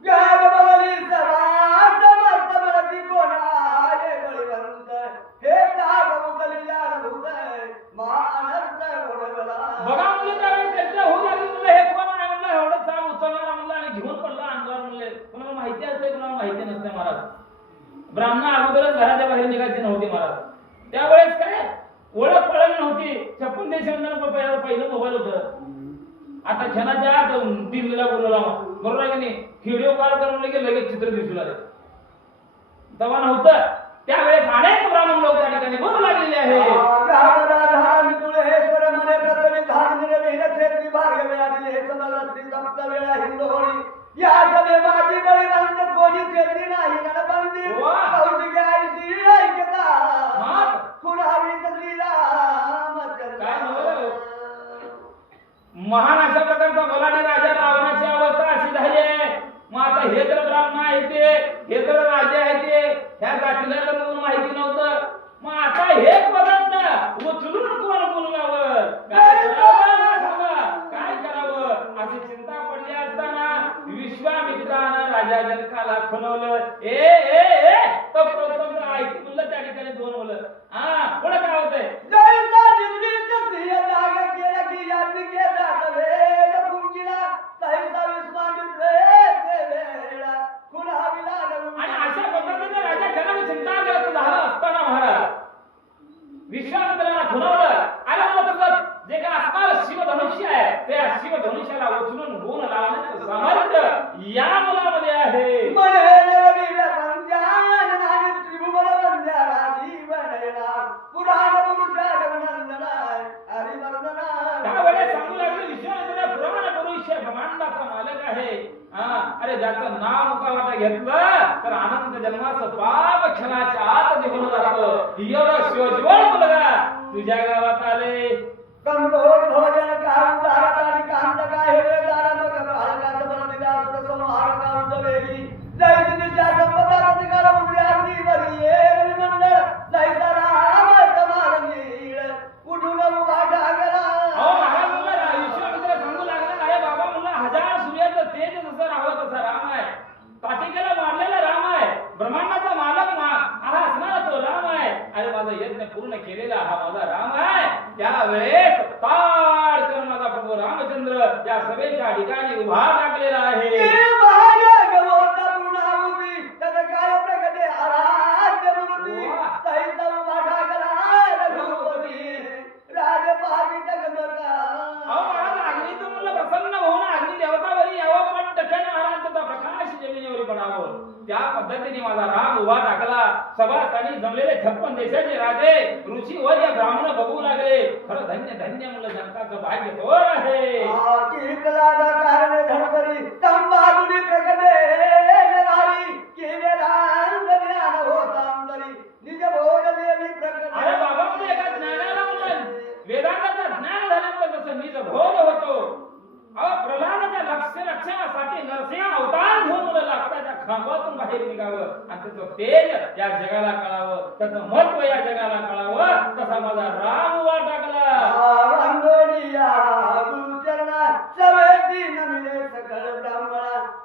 गाव बळी सभा समस्त बळती कोणाये बळीवंत हे ताग उचलिला भूत मा अनर्थ ओढवला. बघा मुले त्यावेळी चर्चा होऊ लागली. मुलं हे कोण आहे म्हणलं एवढं चाल उचलणार म्हणलं आणि घेऊन पडला अंगावर म्हणले. कोणाला माहिती असते कोणाला माहिती नसते महाराज. ब्राह्मण अगोदरच घराच्या बाहेर निघायचे नव्हते महाराज. त्यावेळेस काय ओळख पळत नव्हती. 56 देशांना पहिलं मोबाईल होतं. आता क्षणाच्या आत दिल्लीला बोलवला बरोबर आहे की नाही. व्हिडिओ कॉल करून लगेच चित्र दिसू लागले. तेव्हा नव्हतं. त्यावेळेस अनेक ब्राह्मण लोक त्या ठिकाणी बोलू लागलेले आहे. या सभे माझी बळीवंत कोणी चेतली नाही रणबंदी कौशिकी आईशी ऐकता कुणावी श्रीरामचंद्र. महान अशा प्रकारचा बलाढ्य राजा रावणाची अवस्था अशी झाली आहे. मग आता हे तर ब्राह्मण आहे ते, हे तर राजे आहे ते, ह्या जातीला तर म्हणून माहिती नव्हतं. मग आता हे पदार्थ उचलून कोण बोलवावं, काय करावं अशी चिंता पडली असताना विश्वामित्रानं राजा जनकाला खुणवलं. ए ए ए तप तप तप ऐक म्हणलं. त्या ठिकाणी दोन मुलं. हा पुढे काय होतंय? जैसा निवृत्त सिंह लाग गेला की याती गेला वेद कुंजीला तैसा विश्वामित्र वेळा कुणाविला आणि अशा पद्धतीने राजा जनक चिंताग्रस्त झाला असताना महाराज विश्वामित्राला खुणवलं. अरे मला तुझं जे काय असणार शिवधनुष्य आहे त्या शिवधनुष्याला उचलून गुण लावण्याचं सामर्थ्य या मुलामध्ये आहे. त्यावेळेस सांगू लागले विश्वामित्र पुराण पुरुष ब्रह्मांडाचा मालक आहे. अरे ज्याचं नाव मुखावाटा घेतलं तर अनंत जन्माचं पाप क्षणाच्या आत निघून जातं. एवढं शिवज्वळ मुलगा तुझ्या गावात आले. कमलोर भोजन काम दारात आणि कांत काय हे दारा मग बाळकाचं बन दिला असं संहार काम दवेली जैसनीच्या संपदात निघाला उद्याची वरी ये मंडळ जैसा राम तमार नीळ कुठून उभा टाकला. अहो महाराज विश्वामित्र सांगू लागला. अरे बाबा म्हणलं हजार सूर्याचं तेज जसं राहावं तसं राम आहे. काटिकेला मारलेला राम आहे. ब्रह्मांडाचा मालक हा असणारा तो राम आहे. अरे माझा यज्ञ पूर्ण केलेला हा माझा राम आहे. त्यावेळेस ताड करून माझा प्रभू रामचंद्र या सभेच्या ठिकाणी उभा टाकलेला आहे. त्या पद्धतीने माझा राम उभा टाकला. सभास्थानी जमलेले 56 देशाचे राजे ऋषी वर या ब्राह्मण बघू लागले. खरं धन्य धन्य मुलं जनकाचं भाग्य थोर आहे. अरे बाबा म्हणजे एका ज्ञानाला म्हणलं वेदांताचं ज्ञान झाल्यानंतर जसं निज भोग होतो. प्रल्हादाच्या रक्षणासाठी नरसिंह अवतार घेऊन मला लाकडाच्या खांबातून बाहेर निघावं आणि त्याचं तेज या जगाला कळावं, त्याचं महत्व या जगाला कळावं. तसा माझा राम उभा टाकला.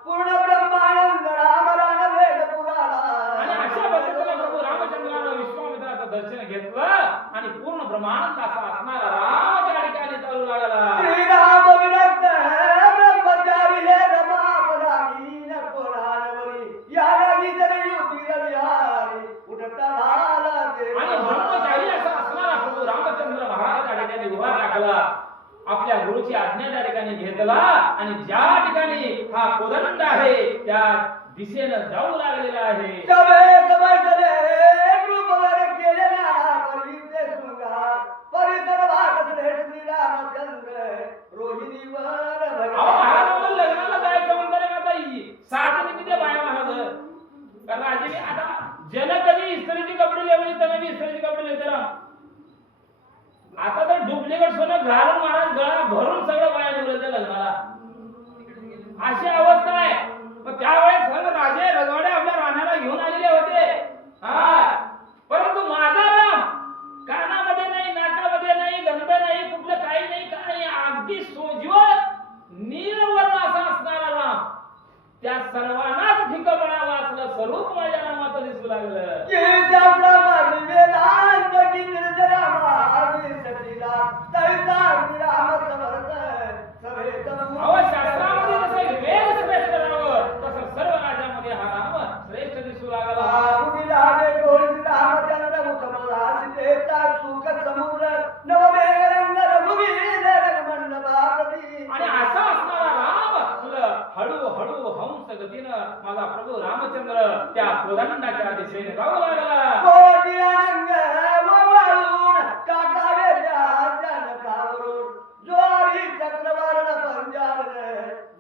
पूर्ण ब्रह्मानंद रामरान वेद पुराणा. आणि अशा पद्धतीने प्रभू रामचंद्रानं विश्वामित्राचं दर्शन घेतलं आणि पूर्ण ब्रह्मानंद असा असणारा राम त्या ठिकाणी चालू लागला. श्रीराम विरक्त ब्रह्मचारी हे रमापदामी नकोरानवरी या लागी जरी युती रविहारी उठता झाला ते. आणि ब्रह्मचारी असा असणारा प्रभू रामचंद्र महाराज त्या ठिकाणी उभा टाकला. आपल्या गुरुची आज्ञा त्या ठिकाणी घेतला आणि ज्या ठिकाणी हा कोदंड आहे त्या दिशेनं जाऊ लागलेला आहे. लग्नाला जायचं म्हणताना का ताई साथ किती बाया महाराज कारण राजे आता जन कधी इस्त्रीची कपडे लेवली तर मी इस्त्रीची कपडे लेते राम. आता तर डुप्लिकेट सोनं घालून महाराज गळा भरून सगळं बाया निवडलं लग्नाला अशी अवस्था आहे. पण त्यावेळेस सर्व राजे रजवाडे आपल्या राण्याला घेऊन आलेले होते. परंतु माझा राम कानामध्ये नाही, नाकामध्ये नाही, गंध नाही, कुठलं काही नाही, काही अगदी सोज्वळ नीलवर्ण असा असणारा राम. त्या सर्वांनाच ठिकाणा वाचलं स्वरूप माझ्या नामाचं दिसू लागलं. शास्त्रामध्ये जसं वेद श्रेष्ठ राहावं तसं सर्व राज्यामध्ये हा राम श्रेष्ठ दिसू लागला. आणि असा असणारा राम हळू हळू हंस गतीनं माझा प्रभू रामचंद्र त्या कोदंडाच्या दिशेने जाऊ लागला. कोटी अंग वळून टाकावे त्या नकावरून ज्वारी चक्रवारण पंजाबने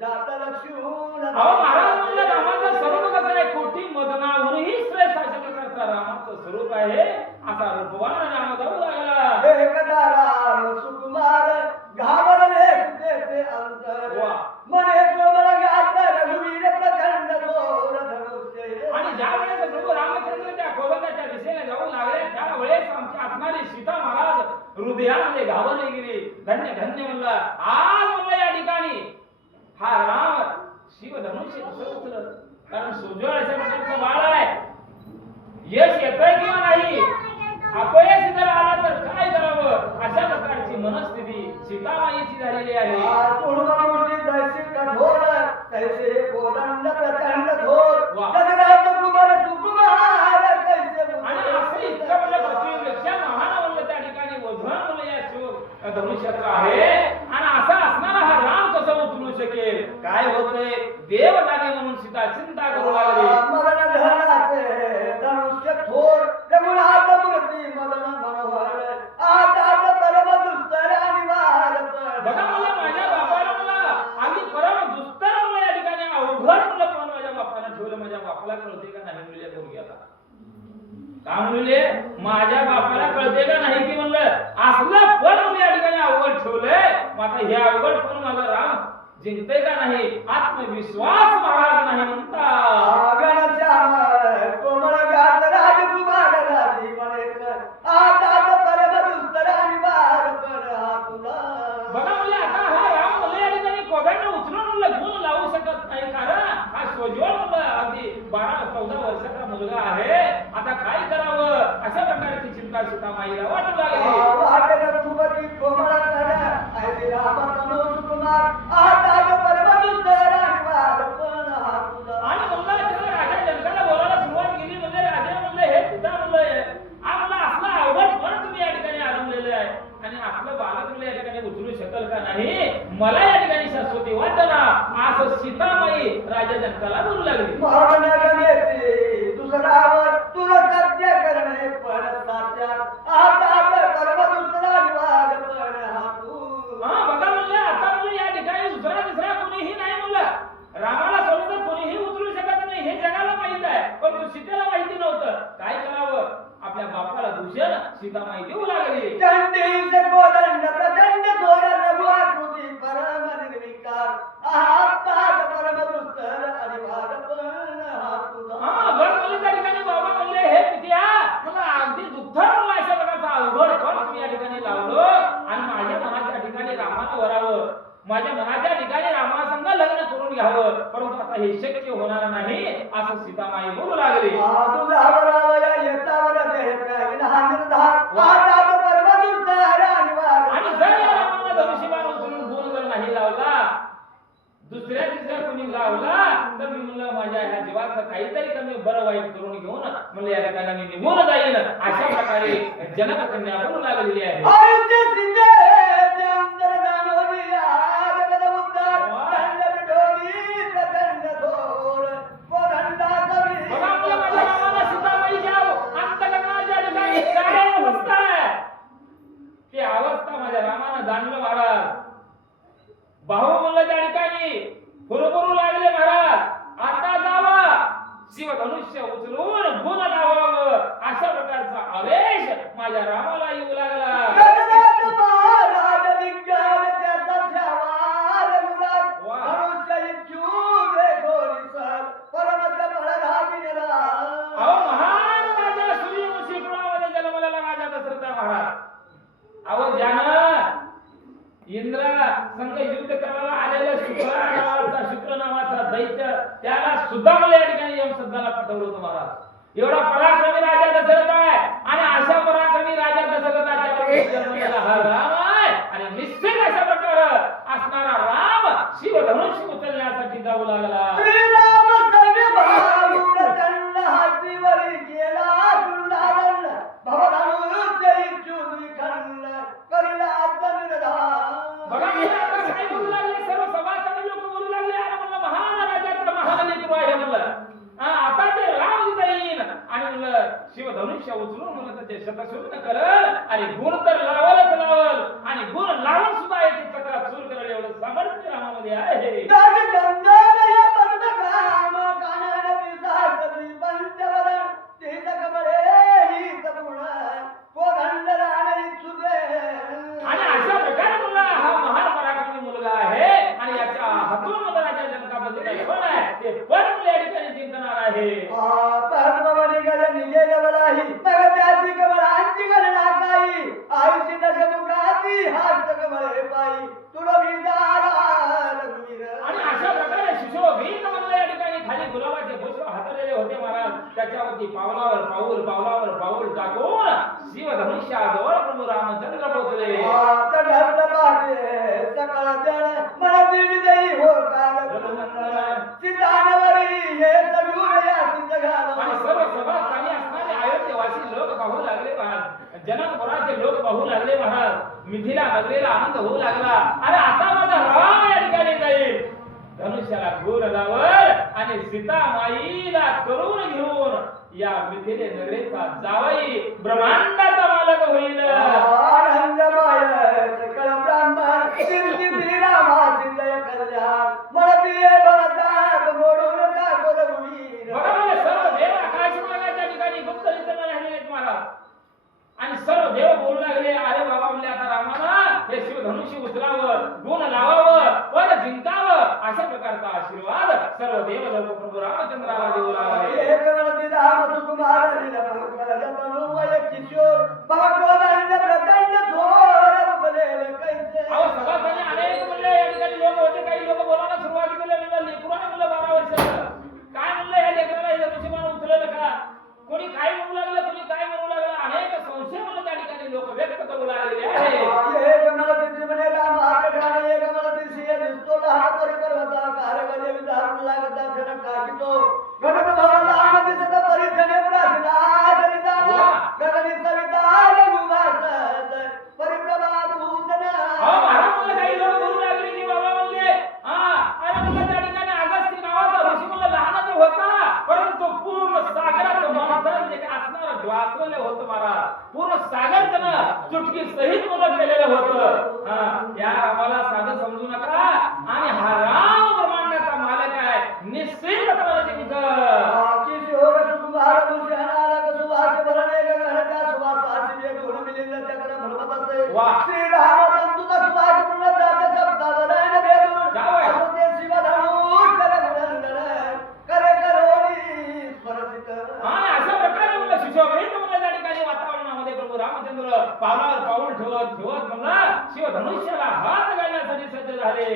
जात लक्ष्मण. अहो महाराज म्हणलं रामाचं स्वरूप कसं आहे? कोटी मदनाहूनही श्रेष्ठ अशा प्रकारचा रामाचं स्वरूप आहे. असा रूपवान राम जाऊ लागला. एकदा राम सुकुमार घाबरले सुतेचे अंतर. वा. मने कमळ घात रघुवीर प्रचंड थोर धनुष्य. आणि ज्या वेळेस प्रभू रामचंद्र त्या कोदंडाच्या दिशेने जाऊ लागले त्यावेळेस आमची असणारी सीता महाराज हृदयामध्ये घाबरली गेली. धन्य धन्य म्हणलं आज म्हणलं या ठिकाणी हा राम शिवधनुष्य कसं उचललं? कारण सोज्वळ अशा प्रकारचं बाळ आहे. यश येतंय किंवा नाही, अपयश जर आला तर काय करावं अशा प्रकारची मनस्थिती सीतामाईची झालेली आहे. पूर्णदृष्टी जैसी कठोर तैसे कोदंड प्रचंड थोर. वा. जगन्नाथ कुमार सुकुमार कैसे आणि असं इतकं म्हणलं पृथ्वीपेक्षा महान म्हणलं त्या ठिकाणी वधन म्हणलं या शिव धनुष्याचं आहे. आणि असा असणारा हा राम कसं उचलू शकेल? काय होतंय? देव जागे म्हणून सीता चिंता करू लागली. मरण धनाचे धनुष्य थोर रघुनाथ मूर्ती मदन मनोहर. आतात परम दुस्तर अनिवार बघा मला माझ्या बापाला मला आम्ही परम दुस्तर म्हणलं या ठिकाणी अवघड म्हणलं पण माझ्या बापाला ठेवलं. माझ्या बापाला कळते का नाही मुलीला घेऊन गेला का म्हणले? माझ्या बापाला कळते का नाही की म्हणलं असलं पण या ठिकाणी अवघड ठेवलंय. मग आता हे अवघड पण माझा राम जिंकते का नाही? आत्मविश्वास महाराज नाही म्हणता. घनश्याम कोमळ गात राजकुमार राजी म्हणेत. आतात परम दुस्तर अनिवार पण हा तुला. बघा म्हणले आता हा राम म्हणले या ठिकाणी कोदंड उचलून म्हणलं गुण लावू शकत नाही. कारण हा सोज्वळ म्हणलं अगदी 12-14 वर्षाचा मुलगा आहे. आता काय करावं अशा प्रकारची चिंता सीतामाईला वाटू लागली. वाटेल सुपती कोमळ कर ऐसे राम तनो सुकुमार. आतात परम दुस्तर अनिवार पण हा तुला. आणि म्हणलं तेव्हा राजा जनकाला बोलायला सुरुवात केली. म्हणजे राजा म्हणलं हे पिता म्हणलं आम्हाला असला अवघड पण तुम्ही या ठिकाणी आरंभलेलं आहे आणि आपलं बालक म्हणलं या ठिकाणी उचलू शकेल का नाही? मला या ठिकाणी शाश्वती वाटना असं सीतामाई राजा जनकाला बोलू लागली. महान गणेशी दुसरावर तुला सत्य करणे पण साच्या. आतात परम दुस्तर अनिवार पण हा तू. हा बघा म्हणलं आता म्हणलं या ठिकाणी दुसरा तिसरा कोणीही नाही म्हणलं. रामाला सोडून तर कोणीही उचलू शकत नाही हे जगाला माहित आहे. पण सीतेला माहिती नव्हतं. काय करावं? आपल्या बापाला दूषण सीतामाई देऊ लागली. चंडीचे कोदंड प्रचंड थोर रघुआकृती परम निर्विकार. आतात परम दुस्तर अनिवार पण हा तुला. हा बरं म्हणलं त्या ठिकाणी बाबा म्हणले हे पित्या मला अगदी दुःखद म्हणलं अशा प्रकारचा अवघड पण तुम्ही या ठिकाणी लावलं आणि माझ्या मनाच्या ठिकाणी रामाला वरावं. माझ्या मनाच्या ठिकाणी रामासंग लग्न करून घ्यावं. परंतु आता हे शक्य होणार नाही असं सीतामाई बोलू लागली. तुझा वरावया येतावर देह काही ना निर्धार. आतात परम दुस्तर अनिवार. आणि जर या रामाला धनुष्यबाण उचलून गुण जर नाही लावला दुसऱ्या तिसऱ्या कोणी लावला तर मी म्हणलं माझ्या ह्या जीवाचं काहीतरी कमी बरं वाईट करून घेऊन म्हणलं या ठिकाणी मी निघून जाईन. अशा प्रकारे जनककन्या बोलू लागलेली आहे. आयुष्य सिंधे अंतर दानोरिया जगद उद्धार. दंड बिडोरी प्रचंड थोर कोदंडा कवी. बघा आपल्या माझ्या रामाला सीतामाईच्या अंतःकरणाच्या ठिकाणी काय अवस्था आहे ती अवस्था माझ्या रामानं जाणलं महाराज. भाऊ म्हणलं त्या ठिकाणी फुरफुरू लागले महाराज. आता जावं शिवधनुष्य उचलून गुण लावावं अशा प्रकारचा आवेश माझ्या रामाला येऊ लागला. जगन्नाथ महाराज दिग्गज त्याचा ठेवा रघुनाथ. वा. मनुष्य इच्छू देखो निसर परम कमळ रागिनेला. अहो महान राजा सूर्यवंशी कुळामध्ये जन्मलेला राजा दशरथ महाराज. अहो ज्यानं इंद्रा संघ युद्ध करायला आलेलं शुक्र नावाचा दैत्य त्याला सुद्धा मला या ठिकाणी यमसदनाला पाठवलं होतं महाराज. एवढा पराक्रमी राजा दशरथ आहे आणि अशा पराक्रमी राजा दशरथाच्या जन्मलेला हा राम आहे. आणि निश्चित अशा प्रकारे असणारा राम शिवधनुष्य उचलण्यासाठी जाऊ लागला. श्रीराम सर्व भाऊ प्रचंड हातीवरी गेला चुंडादंड. भवधनुष्य इच्छू द्विखंड करिला निर्धार. बघा आता काय बोलू लागले सर्व सभासद लोक बोलू लागले. अरे म्हणलं महान राजा तर महान शिवधनुष्य उचलून म्हणत ते शतशून्य करल आणि गुण तर लावलच लावल आणि गुण लावून सुद्धा याची चक्रा चूर करेल एवढं सामर्थ्य रामामध्ये आहे. आणि अशा प्रकारे मुलगा हा महान पराक्रमी मुलगा आहे आणि याच्या हातून मला राजा जनकापती काही पण आहे ते पण या ठिकाणी जिंकणार आहे. आणि अशा प्रकारे सुशोभित म्हणलं या ठिकाणी खाली गुलाबाचे पुष्प हातलेले होते महाराज. त्याच्यावरती पावलावर पाऊल टाकून शिवधनुष्याजवळ प्रभू रामचंद्र पोहोचले. आणि सर्व सभास्थानी असणारे अयोध्येवासी लोक पाहू लागले महाराज. जनकपुराचे लोक पाहू लागले महाराज. मिथिला नगरीला आनंद होऊ लागला. अरे आता माझा राम या ठिकाणी जाईल. धनुष्याला घोर लावल आणि सीतामाईला करून घेऊन या मिथिले नगरीचा जावई ब्रह्मांडाचा मालक होईल. सर्व देव आकाश मार्गाच्या ठिकाणी गुप्त रीतीने राहिलेले महाराज. आणि सर्व देव बोलू लागले अरे बाबा म्हणले आता रामाला हे शिवधनुष्य उचलावं गुण लावावं पण जिंकावं अशा प्रकारचा आशीर्वाद सर्व देव लोक प्रभू रामचंद्राला देऊ लागले. सभासदांनी अनेक म्हणले या ठिकाणी लोक होते. काही लोक बोलायला सुरुवात केली. लेकराने म्हणलं 12 वर्षाचं काय म्हणलं या लेकराला हे धनुष्यबाण उचललं का. कोणी काय म्हणू लागलं कोणी काय म्हणू लागलं. अनेक संशय म्हणून त्या ठिकाणी लोक व्यक्त करू लागलेले आहे. काही लोक बोलू लागले की बाबा म्हणले अरे म्हणलं त्या ठिकाणी अगस्त्य नावाचा ऋषी म्हणलं लहानच होता परंतु पूर्ण सागराचं मंथन जे असणार ज्वासलेलं होतं महाराज. पूर्ण सागर त्यानं चुटकी सहित मुलं केलेलं होतं. या रामाला साधं समजू नका आणि हा राम ब्रह्मांडाचा मालक आहे. निश्चित तुम्हाला अशा प्रकारे मला सुशोभित मला त्या ठिकाणी वातावरणामध्ये प्रभू रामचंद्र पावलावर पाऊल ठेवत म्हणला शिवधनुष्याला हात घालण्यासाठी सज्ज झाले.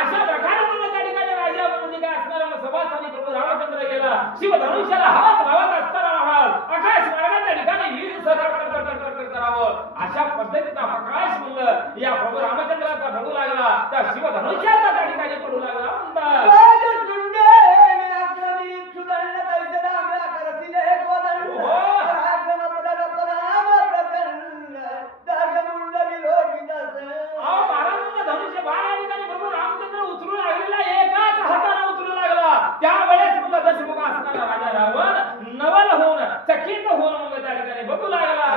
अशा प्रकारे मला त्या ठिकाणी राजा म्हणजे काय असणारा सभास्थानी प्रभू रामचंद्र गेला. शिवधनुष्याला हात लावत असताना महाराज आकाश मार्गाच्या ठिकाणी वीर करावं अशा पद्धतीचा प्रकाश म्हणलं या प्रभू रामचंद्राचा पडू लागला. त्या शिवधनुष्याचा त्या ठिकाणी पडू लागला म्हणतात. धनुष्य बाण या ठिकाणी प्रभू रामचंद्र उचलू लागलेला एकाच हाताने उचलू लागला. त्यावेळेस मग दशमुख असणारा राजा रावण नवल होऊन चकित होऊन मग त्या ठिकाणी बघू लागला.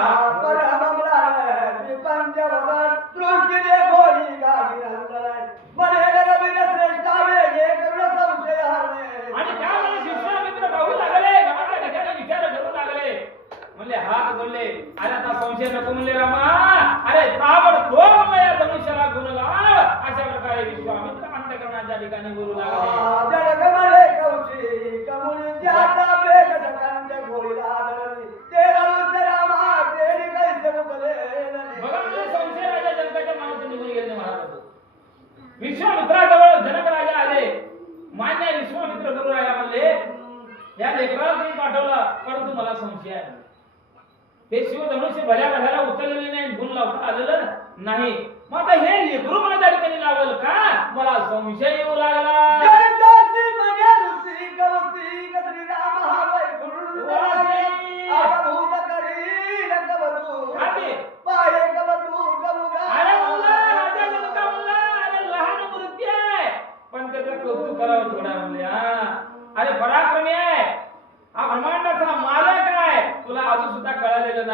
आणि त्यावेळेस विश्वामित्र पाहू लागले गावाच्या ठिकाणी विचार करू लागले. म्हणले हात जोडले अरे आता संशय नको म्हणले रामा. अरे ताबडतोब म्हणलं या धनुष्याला गुण लाव अशा प्रकारे विश्वामित्र अंतःकरणाच्या ठिकाणी बोलू लागले. संशय राजा जनकाच्या मनात निघून गेले महाराज. विश्वामित्राजवळ जनक राजा आले. मान्य विश्वामित्र गुरु राजा म्हणले या लेकराला तुम्ही पाठवला परंतु मला संशय आहे. ते शिवधनुष्य भल्या उचललेले नाही गुण लावता आलेलं नाही. मग आता हे लेकरू मला त्या ठिकाणी लावल का मला संशय येऊ लागला. अरे राजा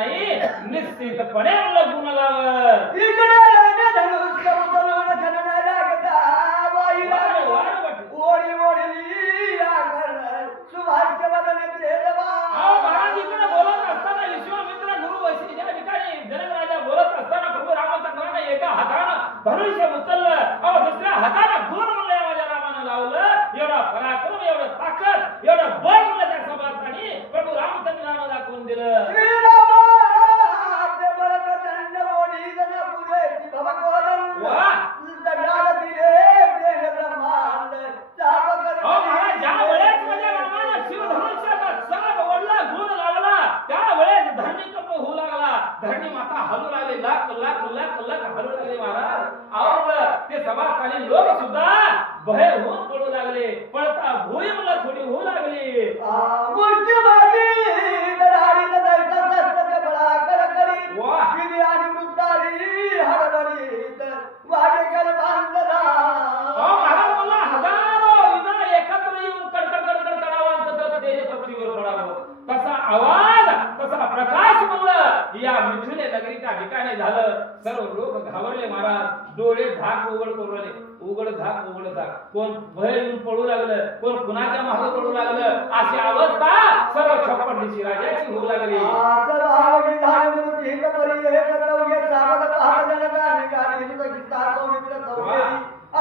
नाही निश्चितपणे म्हणलं गुण लावत. इकडे राजा धनुष्य उतरून खणना लागता वाईला ओढी ओढली आकर्ण सुभाष्य वदने प्रेमवा. महाराज इकडे बोलत असताना विश्वामित्र गुरु वशिष्ठ या ठिकाणी जनक राजा बोलत असताना प्रभू रामचंद्राने एका हातानं धनुष्य उचललं, दुसऱ्या हातानं गुण म्हणलं माझ्या रामानं लावलं. एवढा पराक्रम, एवढं ताकद, एवढं बळ म्हणलं त्या सभासदांनी प्रभू रामचंद्रानं दाखवून दिलं. श्रीरामा ते बळ प्रचंड ओढी जन पुरेची भवकोदन दंडाल दिले देह ब्रह्मांड चाप कर. महाराज ज्या वेळेस माझ्या रामानं शिवधनुष्याचा चाप ओढला, गुण लागला, त्यावेळेस धरणी कंप होऊ लागला. धरणी माता हलू लागली, लाख लाख लाख लाख हलू लागले महाराज. ते सभास्थानी लोक सुद्धा भय होऊन पडू लागले, पळता भुई मला थोडी होऊ लागली. मूर्तिवादी दराडीत दैता शस्त्र बळा कडकडी वाह. विधी आणि मृतारी हडबडीत वाडेकर बांधला. महाराज मला हजारो विजा एकत्र येऊन कडकड कडकड करावं तर तेज पृथ्वीवर पडावं. तसा आवाज, तसा प्रकाश म्हणलं या मिथुने नगरीच्या ठिकाणी झालं. सर्व लोक घाबरले महाराज. डोळे झाक उघड करू लागले, उघड झाक उघड झाक. कोण भय येऊन पडू लागलं, कोण कुणाच्या मागे पडू लागलं. अशी अवस्था सर्व छप्पन दिशी राजाची होऊ लागली. सभावगी धान मूर्ती परी एक चौघे सावध पाहत जनता निघाली सुत किस्ता सौमित्र चौघेरी.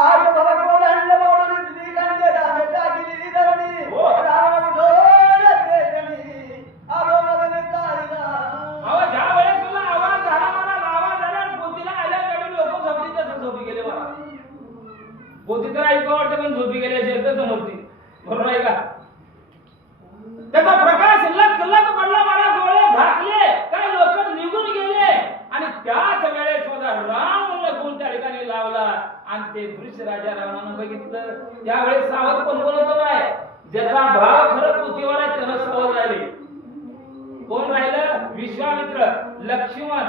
आज भवकोदंड मोडून दिली गंगे रामे टाकली धरणी. रावण उठोन तेजनी आगो मदने चालिला. ज्या वेळेस तुला आवाज झाला महाराज, आवाज आला पोतीला आल्या त्यावेळी लोक झोपी गेले महाराज. पोती तर ऐकू वाटते पण झोपी गेले शेत समजते, बरोबर आहे का? त्याचा प्रकाश लख लख पडला महाराज, डोळे झाकले, काही लोक निघून गेले. आणि त्याच वेळेस माझा राम म्हणलं गुण त्या ठिकाणी लावला. आणि ते दृश्य राजा रामानं बघितलं. त्यावेळेस सावध कोण होतं काय? ज्याचा भाव खरं पोतीवर आहे त्यानं सावध राहिले. कोण राहिलं? विश्वामित्र, लक्ष्मण,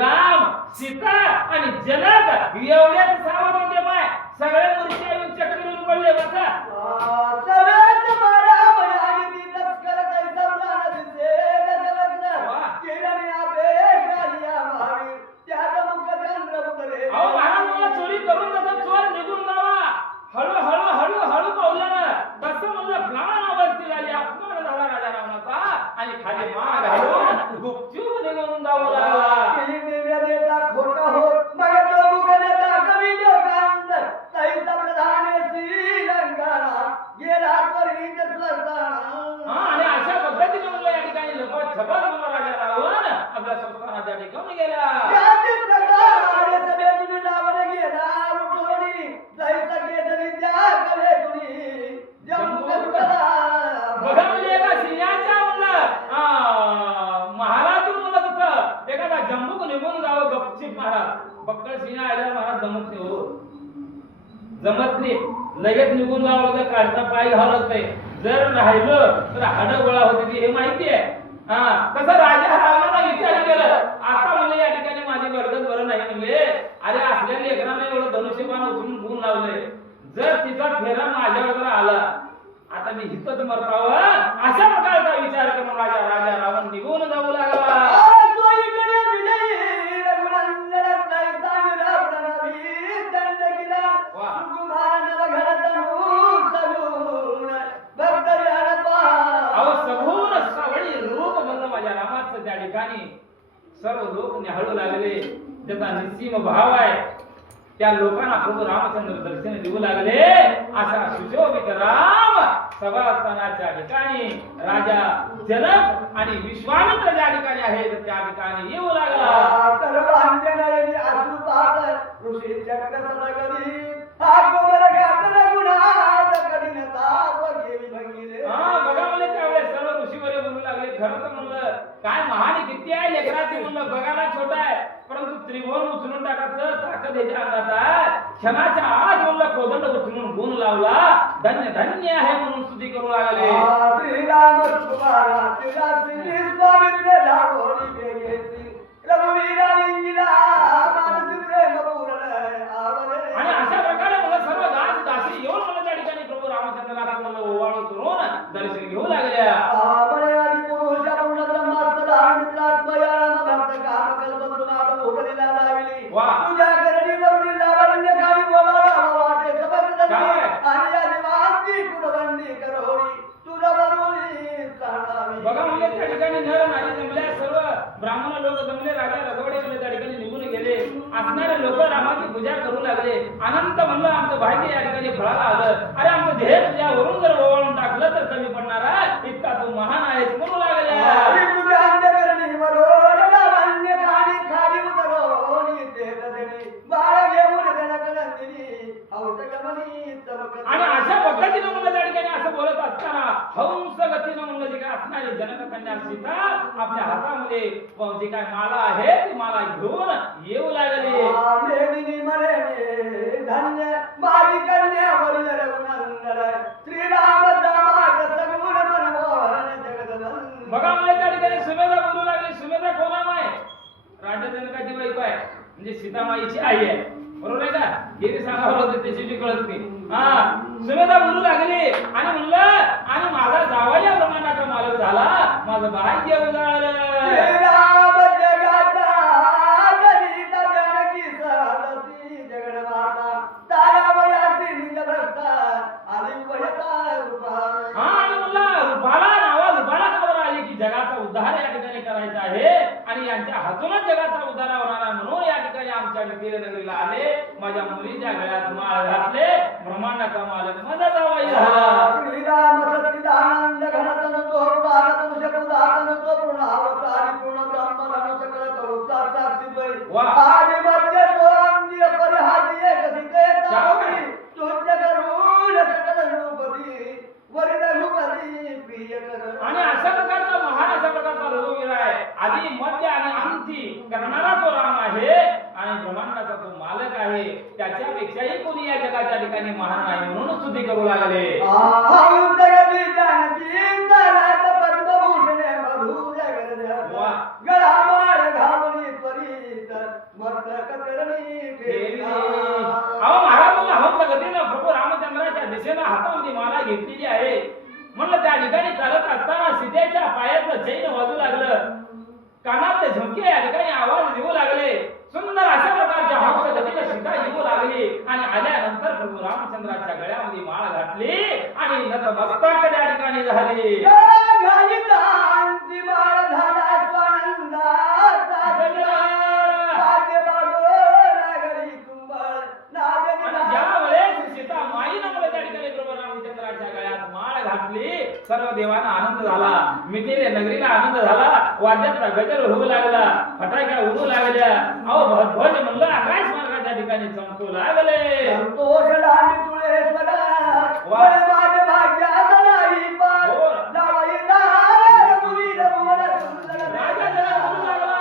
राम, सीता आणि जनक एवढेच सावध होते. पाय सगळे मूर्ती येऊन चक्कर येऊन पडले बसा. सवेत मारा म्हणाली ती तस्कर कैसा प्राण दिसे दशरथन. किरणी आपे कालिया महावीर त्यात मुख चंद्र उतरे. महाराज मला चोरी करून जसं चोर निघून जावा हळू हळू हळू हळू पावल्यानं तसं म्हणलं प्राण अवस्थी झाली. अपमान झाला राजा रामाचा आणि खाली मान घालून गुपचूप निघून जाऊ लागला. केली दिव्य देता खोटा होत मग तो मुखने दाखवी लोकांत. तैसा प्रधाने श्रीलंकाला गेला परीत स्वर्गाला. आणि अशा पद्धतीने म्हणलं या ठिकाणी लपत छपत म्हणून राजा रावण आपल्या संस्थानाच्या ठिकाणी गेला. त्याचे प्रकारे सभेतून लावून गेला उठवणी. तैसा केसरी त्या कवेतून जम्मू बघा म्हणजे एका सिंहाच्या महाराज म्हणत होतं एखादा जम्बूक निघून जावं गपचिप महाराज. बक्कळ सिंह आल्यावर महाराज जमत नाही हो, जमत नाही. लगेच निघून जावं तर काढता पाय घालत नाही. जर राहिलं तर हाडं गोळा होते हे माहिती आहे. तसं राजा रामाला विचार केलं. आता म्हणले या ठिकाणी माझी गर्दन बरं नाही म्हणले. अरे असल्या लेकराने एवढं धनुष्यबाण उचलून गुण लावले. जर तिचा फेरा माझ्यावर जर आला आता मी हितच मरतावं अशा प्रकारचा विचार करून राजा रावण निघून जाऊ लागला. सगुण सावळी रूप म्हणलं माझ्या रामाचं त्या ठिकाणी सर्व लोक निहाळू लागले. ज्याचा निस्सीम भाव आहे त्या लोकांना प्रभू रामचंद्र दर्शन देऊ लागले. असा सुशोभित राम सभास्थानाच्या ठिकाणी राजा जनक आणि विश्वामित्र ज्या ठिकाणी आहेत त्या ठिकाणी येऊ लागला. बघा म्हणले त्यावेळेस सर्व ऋषीवरे बोलू लागले. खरं तर म्हणलं काय महान किती आहे लेकराची म्हणलं बघायला छोटा आहे परंतु त्रिभुवन उचलून टाकायचं ताकद याच्या अंगात आहे. क्षणाच्या आत म्हणलं कोदंड उचलून गुण लावला. धन्य धन्य आहे म्हणून स्तुती करू लागले. श्रीराम कुमारा श्री स्वामित्रे धागोरी बेगेसी रघुवीरा लिंगिला मानसी प्रेम पूर्ण आवरे. आणि अशा प्रकारे मला सर्व दास दासी येऊन मला त्या ठिकाणी प्रभू रामचंद्राला मला ओवाळून करून दर्शन घेऊ लागल्या. बळे आदि पुरुष पूर्ण ब्रह्मास्त्र मित्रात्मया राम वा. तुझ्या करणीवरून लावण्य खाली बोलावा वाटे सबक काय? आणि या देवांची कुलबंदी करोडी तुला बरोली सांगावी. बघा म्हणजे त्या ठिकाणी नर नारी जमल्या, सर्व ब्राह्मण लोक जमले, राजा रजवाडे म्हणजे त्या ठिकाणी निघून गेले. असणारे लोक रामाची पूजा करू लागले. अनंत म्हणलं आमचं भाग्य या ठिकाणी फळाला आलं. अरे आमचं ध्येय तुझ्यावरून जर ओवाळून टाकलं तर कमी पडणार आहे, इतका तू महान आहेस म्हणू लागल्या. आणि तुझ्या अंतःकरणीवरून लावण्य खाली उतरवणी देत देणे बाळ घेऊन जनकनंदिनी हौस गमनी चमकत. आणि अशा पद्धतीनं म्हणलं त्या ठिकाणी असं बोलत असताना हंस गतीनं म्हणलं जे काय असणारी जनक कन्या सीता आपल्या हातामध्ये जे काय माला आहे ती माला घेऊन येऊ लागली. मेदिनी म्हणे धन्य माझी कन्या वरील रघुनंदन श्रीराम दामाद सगुण मनमोहन जगदवंदन. बघा म्हणजे त्या ठिकाणी सुमेधा बोलू लागली. सुमेधा कोणामाय? राजा जनकाची बायको आहे, म्हणजे सीतामाईची आई आहे, बरोबर आहे का? हे सांगावं होतं त्याची कळत नाही. हा, सुमेधा बोलू लागली आणि म्हणलं आणि माझा जावई या ब्रह्मांडाचा मालक झाला, माझं भाग्य उजाळलं. श्रीराम जगाचा जनिता जानकी सहलती जगन्माता तारावयासी निज भक्ता आली वयता रूपा. हा, आणि म्हणलं रूपाला रूपाला खबर आली की जगाचा उद्धार या ठिकाणी करायचा आहे आणि यांच्या हातूनच जगाचा उद्धार होणार आहे. म्हणून या ठिकाणी आमच्या मिथिला नगरीला आले, माझ्या मुलीच्या गळ्यात माळ घातले, ब्रह्मांडाचा मालक माझा जावई झाला. श्रीराम सच्चिदानंद घनतन तो पुराण पुरुष पुरातन तो पूर्णावतारी पूर्ण ब्रह्मण सकल तरुचा साक्षी द्वै. वा. आदि मध्य तो अंगी परिहारी एक सीते तावी तुझ्य करून सकल रूपती वरिद रूपती प्रिय कर. आणि अशा प्रकारचा महान अशा प्रकारचा रघुवीर आहे. आधी मध्य आणि अंती करणारा तो राम आहे आणि ब्रह्मांडाचा तो मालक आहे. त्याच्यापेक्षाही कोणी या जगाच्या ठिकाणी महान नाही म्हणून स्तुती करू लागले. जगती जानकी चालत पद्मभूषणे मधुर गरज. वा. गळामाळ घावणी त्वरित मस्तक तरणी ठेविली. अहो महाराज म्हणलं हंस गतीनं प्रभू रामचंद्राच्या दिशेनं हातामध्ये माला घेतलेली आहे. म्हणलं त्या ठिकाणी चालत असताना सीतेच्या पायातलं चैन वाजू लागलं, कानातले झुमके या ठिकाणी आवाज देऊ लागले. सुंदर अशा प्रकारच्या हंस गतीनं सीता येऊ लागली आणि आल्यानंतर प्रभू रामचंद्राच्या गळ्यामध्ये माळ घातली आणि नतमस्तक त्या ठिकाणी झाली. घालितांची माळ झाला स्वानंदाचा गजरा. नादे बागो नागरी कुंभळ नादे आणि ज्या वेळेस सीता माईनं मला त्या ठिकाणी प्रभू रामचंद्राच्या गळ्यात माळ घातली, सर्व देवांना आनंद झाला, मिथिले नगरीला आनंद झाला, वाद्याचा गजर होऊ लागला, फटाक्या उडू लागल्या. अहो ध्वज म्हणलं आकाश मार्गाच्या ठिकाणी चमकू लागले. संतोष लांडी तुळेश्वरा वा. बळ माझे भाग्याचा नाही पार. हो. जावई दार रघुवीर मोर सुंदर राजा जरा म्हणू लागला,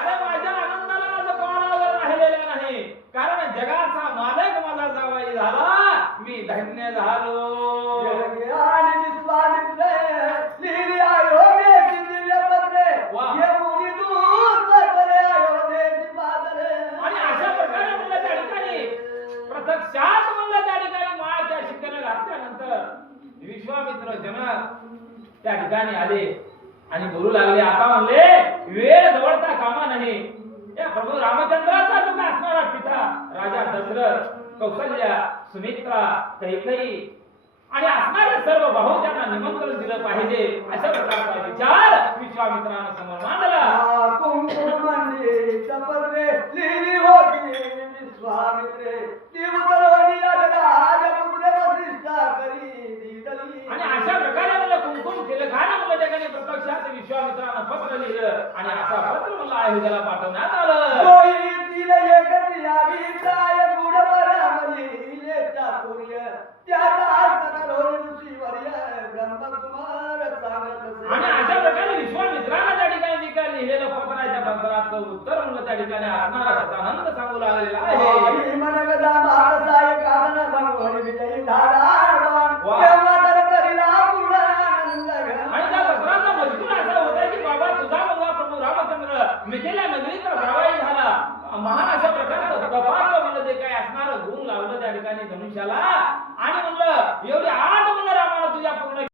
अरे माझ्या आनंदाला आज पारावर राहिलेला नाही, कारण जगाचा मालक माझा जावई झाला, मी धन्य झालो. जगे आणि विश्वामित्र लिहिली अयोध्येची दिव्यपत्रे. वा. येऊनी दूत पत्रे अयोध्येची पादरे. आणि अशा प्रकारे म्हणलं त्या ठिकाणी प्रत्यक्षात म्हणलं त्या ठिकाणी माळ त्या शिक्क्यानं घातल्यानंतर विश्वामित्र जनक त्या ठिकाणी आले आणि बोलू लागले. आता म्हणले वेळ दवडता कामा नाही. या प्रभू रामचंद्राचा जो काय असणारा पिता राजा दशरथ, कौसल्या, सुमित्रा, कैकेयी आणि असणारे सर्व भाऊ त्यांना निमंत्रण दिलं पाहिजे अशा प्रकारचा विचार विश्वामित्रानं समोर मांडला. कुंकुम मंदिर पत्रे लिहिली होती विश्वामित्रे. ती उतरवली राजपुत्रे वसिष्ठा करी दिदली. आणि अशा प्रकारे मला कुंकुम तिलकानं मला त्या ठिकाणी प्रत्यक्षात विश्वामित्रानं पत्र लिहिलं आणि असा पत्र मला अयोध्येला पाठवण्यात आलं. कोईतील एकती अभिप्राय गुढ परामली चातुर्य त्याचा अर्थ करोनी ऋषीवर्य ब्रह्मकुमार सांगत असे. आणि अशा प्रकारे विश्वामित्रानं त्या ठिकाणी जे काय लिहिलेलं पत्र आहे त्या पत्राचं उत्तर म्हणलं त्या ठिकाणी असणारा शतानंद सांगू लागलेला आहे. आई मनगदा महासाय कादन भंगोरी विजयी झाला वा. तेव्हा तर करीला पूर्ण आनंद घन. आणि त्या पत्राचा मजकूर असा होता की बाबा तुझा मुलगा प्रभू रामचंद्र मिथिला नगरीचा जावई झाला. महान अशा प्रकारचं तपाचं म्हणलं जे काय असणारं गुण लावलं त्या ठिकाणी धनुष्याला आणि म्हणलं